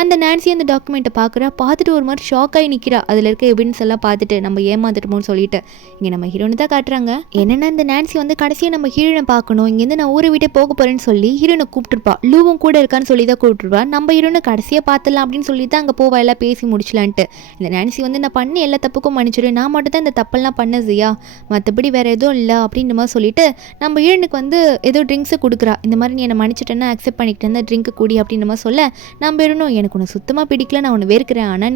அந்த நான்சி அந்த டாக்குமெண்ட்டை பார்த்துட்டு ஒரு மாதிரி ஷாக் ஆகி நிற்கிறா. அதில் இருக்க எவிடன்ஸ் எல்லாம் பார்த்துட்டு நம்ம ஏமாந்துட்டோமோன்னு சொல்லிட்டு இங்கே நம்ம ஹீரோனை தான் காட்டுறாங்க. என்னென்னா இந்த நான்சி வந்து கடைசியாக நம்ம ஹீரோனை பார்க்கணும், இங்கேருந்து நான் ஊரை விட்டு போக போகிறேன்னு சொல்லி ஹீரோனை கூப்பிட்டுருப்பா, லூவும் கூட இருக்கான்னு சொல்லி தான் கூப்பிட்டுருப்பா. நம்ம ஹீரோனை கடைசியாக பார்த்துலாம் அப்படின்னு சொல்லி தான் அங்கே போவா எல்லாம் பேசி முடிச்சலான்ட்டு. இந்த நான்சி வந்து நான் பண்ண எல்லா தப்புக்கும் மன்னிச்சிடும், நான் மட்டும் தான் இந்த தப்பெல்லாம் பண்ண செய்யா, மற்றபடி வேறு எதுவும் இல்லை அப்படின்ற மாதிரி சொல்லிட்டு நம்ம ஹீரோனுக்கு வந்து ஏதோ ட்ரிங்க்ஸை கொடுக்குறா. இந்த மாதிரி நீ என்னை மன்னிச்சிட்டேன்னா அக்செப்ட் பண்ணிக்கிட்டேன் அந்த ட்ரிங்க்கு கூடி அப்படின்ற மாதிரி சொல்ல நம்ம ஹீரோனும் எனக்கு உன்னை சுத்தமாக பிடிக்கல, நான் உன்னை வேர்க்கிறேன், ஆனால்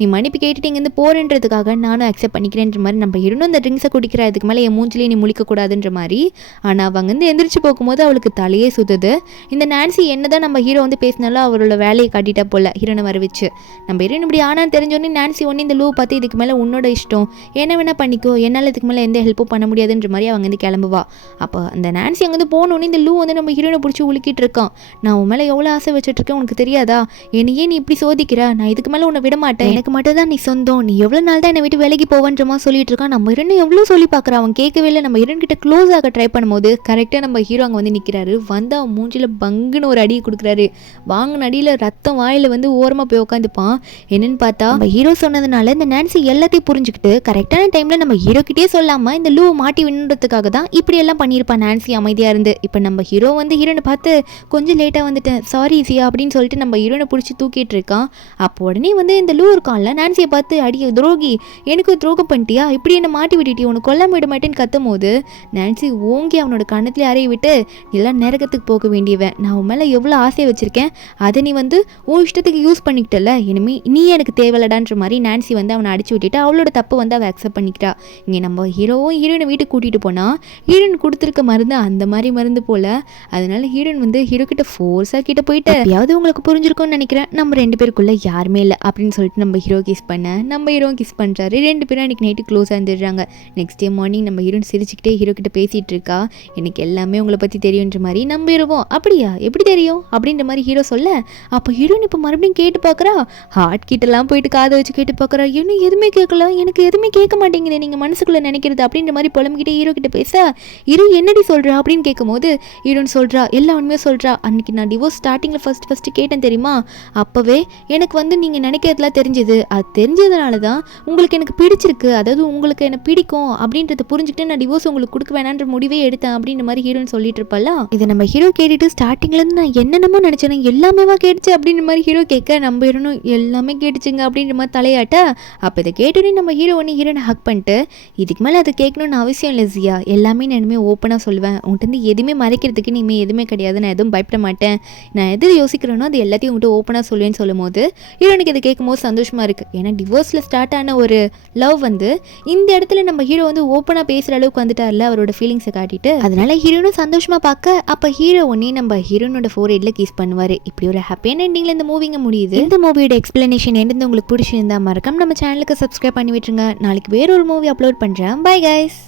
நீ மன்னிப்பு கேட்டுட்டு இங்கேருந்து போகிறேன்றதுக்காக நானும் அக்செப்ட் பண்ணிக்கிறேன்ற மாதிரி நம்ம ஹீரோனும் இந்த ட்ரிங்க்ஸை குடிக்கிறா. இதுக்கு மேலே என் மூஞ்சிலே நீ முழிக்கக்கூடாதுன்ற மாதிரி. ஆனால் அவங்க வந்து எந்திரிச்சு போகும்போது அவளுக்கு தலையே சுத்துது. இந்த நான்சி என்னதான் நம்ம ஹீரோ வந்து பேசினாலும் அவரோட வேலையை காட்டிட்டா போல ஹீரோனை வர வச்சு. நம்ம ஹீரோன் இப்படி ஆனால் தெரிஞ்சோடனே நான்சி ஒன்று இந்த லூ பார்த்து இதுக்கு மேலே உன்னோட இஷ்டம், என்ன வேணா பண்ணிக்கோ, என்னால் இதுக்கு மேலே எந்த ஹெல்ப்பும் பண்ண முடியாதுன்ற மாதிரி அவங்க வந்து கிளம்புவா. அப்போ அந்த நான்சி அங்கே வந்து போனோன்னே இந்த லூ வந்து நம்ம ஹீரோனை பிடிச்சி உலுக்கிட்டு இருக்கான். நான் உன் மேலே எவ்வளோ ஆசை வச்சுட்ருக்கேன் உனக்கு தெரியாதா, என்னையே நீ இப்படி சோதிக்கிற, நான் இதுக்கு மேலே உன்னை விட மாட்டேன், எனக்கு மட்டும் தான் நீ சொந்தம், நீ எவ்வளோ நாள் தான் என்னை விட்டு விலகி போவன்ற மாதிரி சொல்லிட்டு இருக்கான். நம்ம ஹீரோனை எவ்வளோ சொல்லி பார்க்குறான். அவன் கேட்கவே இல்லை. நம்ம ஹீரோயின் கிட்ட க்ளோஸ் ஆக ட்ரை பண்ணும்போது கரெக்டாக நம்ம ஹீரோ அங்கே வந்து நிற்கிறாரு. வந்து அவன் மூஞ்சில் பங்குன்னு ஒரு அடியை கொடுக்குறாரு. வாங்கின அடியில் ரத்தம் வாயில் வந்து ஓரமாக போய் உட்காந்துப்பான். என்னன்னு பார்த்தா நம்ம ஹீரோ சொன்னதுனால இந்த நான்சி எல்லாத்தையும் புரிஞ்சுக்கிட்டு கரெக்டான டைமில் நம்ம ஹீரோ கிட்டே சொல்லாமல் இந்த லூவை மாட்டி விண்ணுறதுக்காக தான் இப்படி எல்லாம் பண்ணியிருப்பான் நான்சி அமைதியாக இருந்து. இப்போ நம்ம ஹீரோ வந்து ஹீரோனை பார்த்து கொஞ்சம் லேட்டாக வந்துட்டேன், சாரி சியா அப்படின்னு சொல்லிட்டு நம்ம ஹீரோனை பிடிச்சி தூக்கிட்டு இருக்கான். அப்போ உடனே வந்து இந்த லூ இருக்கான்ல, நான்சியை பார்த்து அடிக்க துரோகி, எனக்கு துரோகம் பண்ணிட்டியா, இப்படி என்னை மாட்டி விட்டுட்டியா, உனக்கு கொல்ல விட மாட்டேன்னு கத்தும் போது நான்சி ஓங்கி அவனோட கண்ணத்துல அறைய விட்டு, எல்லாம் நரகத்துக்கு போக வேண்டியவன், நான் உன் மேலே எவ்வளோ ஆசையை வச்சிருக்கேன், அதை நீ வந்து உன் இஷ்டத்துக்கு யூஸ் பண்ணிக்கிட்டல, இனிமே நீ எனக்கு தேவையில்லடான்ற மாதிரி நான்சி வந்து அவனை அடிச்சு விட்டுட்டு அவளோட தப்பு வந்து அவள் அக்செப்ட் பண்ணிக்கிறா. இங்கே நம்ம ஹீரோவும் ஹீரோயினை வீட்டுக்கு கூட்டிகிட்டு போனால் ஹீரோயின் கொடுத்துருக்க மருந்து அந்த மாதிரி மருந்து போல். அதனால ஹீரோயின் வந்து ஹீரோ கிட்ட ஃபோர்ஸாக கிட்ட போயிட்டு, எப்பயாவது உங்களுக்கு புரிஞ்சிருக்கும்னு நினைக்கிறேன், நம்ம 2 பேருக்குள்ள யாருமே இல்லை அப்படின்னு சொல்லிட்டு நம்ம ஹீரோ கிஸ் பண்ண நம்ம ஹீரோவும் கிஸ் பண்ணுறாரு. 2 பேரும் அன்றைக்கி நைட்டு க்ளோஸாக இருந்துடுறாங்க. நெக்ஸ்ட் டே மார்னிங் நம்ம ஹீரோயின் சிரிச்சுக்கிட்டே ஹீரோ கிட்ட பேசிகிட்டு இருக்கா. எனக்கு எல்லாமே உங்களை பற்றி தெரியுன்ற மாதிரி நம்ம ஹீரோவும், அப்படியா எப்படி தெரியும் அப்படின்ற மாதிரி ஹீரோ சொல்ல, அப்போ ஹீரோயின் இப்போ மறுபடியும் கேட்டு பார்க்குறா. ஹார்ட் கிட்டலாம் போயிட்டு காதை வச்சு கேட்டு பார்க்குறா. இன்னும் எதுவுமே கேட்கல, எனக்கு எதுவுமே கேட்க மாட்டேங்குது நீங்கள் மனசுக்குள்ளே நினைக்கிறது அப்படின்ற மாதிரி புலம்பிக்கிட்டே ஹீரோ கிட்ட பேச, ஹீரோ என்னடி சொல்கிறா அப்படின்னு கேட்கும்போது ஹீரோயின் சொல்கிறா, எல்லா உண்மையாக சொல்கிறா, அன்றைக்கி நான் டிவோர்ஸ் ஸ்டார்டிங்கில் ஃபஸ்ட்டு கேட்டேன் தெரியுமா, அப்போவே எனக்கு வந்து நீங்கள் நினைக்கிறதுலாம் தெரிஞ்சுது, அது தெரிஞ்சதுனால தான் உங்களுக்கு எனக்கு பிடிச்சிருக்கு, அதாவது உங்களுக்கு என்ன பிடிக்கும் அப்படின்றத புரிஞ்சுக்கிட்டு நான் டிவோர்ஸ் உங்களுக்கு கொடுக்க வேணான்ற முடிவே எடுத்தேன் அப்படின்ற மாதிரி ஹீரோயின் சொல்லிட்டு இருப்பாளா. இதை நம்ம ஹீரோ கேட்டுட்டு ஸ்டார்டிங்லேருந்து நான் என்னென்னமோ நினச்சேன், எல்லாமேவா கேட்டுச்சு அப்படின்ற மாதிரி ஹீரோ கேட்க, நம்ம ஹீரோனும் எல்லாமே கேட்டுச்சுங்க அப்படின்ற மாதிரி தலையாட்ட. அப்போ இதை கேட்டோன்னே நம்ம ஹீரோ ஒன்று ஹீரோனை ஹக் பண்ணிட்டு, இதுக்கு மேலே அது கேட்கணும்னு அவசியம் இல்லை ஜியா, எல்லாமே நான் இனிமேல் ஓப்பனாக சொல்லுவேன், உங்கள்கிட்ட எதுவுமே மறைக்கிறதுக்கு இனிமேல் எதுவுமே கிடையாது, நான் எதுவும் பயப்பட மாட்டேன், நான் எது யோசிக்கிறேனோ அது எல்லாத்தையும் உங்கள்கிட்ட ஓப்பனாக சொல்லுவேன்னு சொல்லும் போது ஹீரோனுக்கு இதை கேட்கும்போது சந்தோஷமாக இருக்குது. ஏன்னா டிவோர்ஸில் ஸ்டார்ட் ஆன ஒரு லவ் வந்து இந்த இடத்துல நம்ம ஹீரோ வந்து ஓப்பனாக பேசுகிற அளவுக்கு வந்துட்டார்ல அவரோட ஃபீலிங்ஸை காட்டிட்டு, அதனால ஹீரோனும் சந்தோஷமாக பார்க்க, அப்போ ஹீரோ ஒன்னே நம்ம ஹீரோனோட ஃபோர்ஹெட்டில் கிஸ் பண்ணுவார். இப்படி ஒரு ஹாப்பியான எண்டிங்கில் இந்த மூவிங்க முடியுது. இந்த மூவியோட எக்ஸ்பிளனேஷன் எந்த உங்களுக்கு பிடிச்சிருந்தா மறக்காம நம்ம சேனலுக்கு சப்ஸ்கிரைப் பண்ணி விட்டுருங்க. நாளைக்கு வேற ஒரு மூவி அப்லோட் பண்ணுறேன். Bye guys.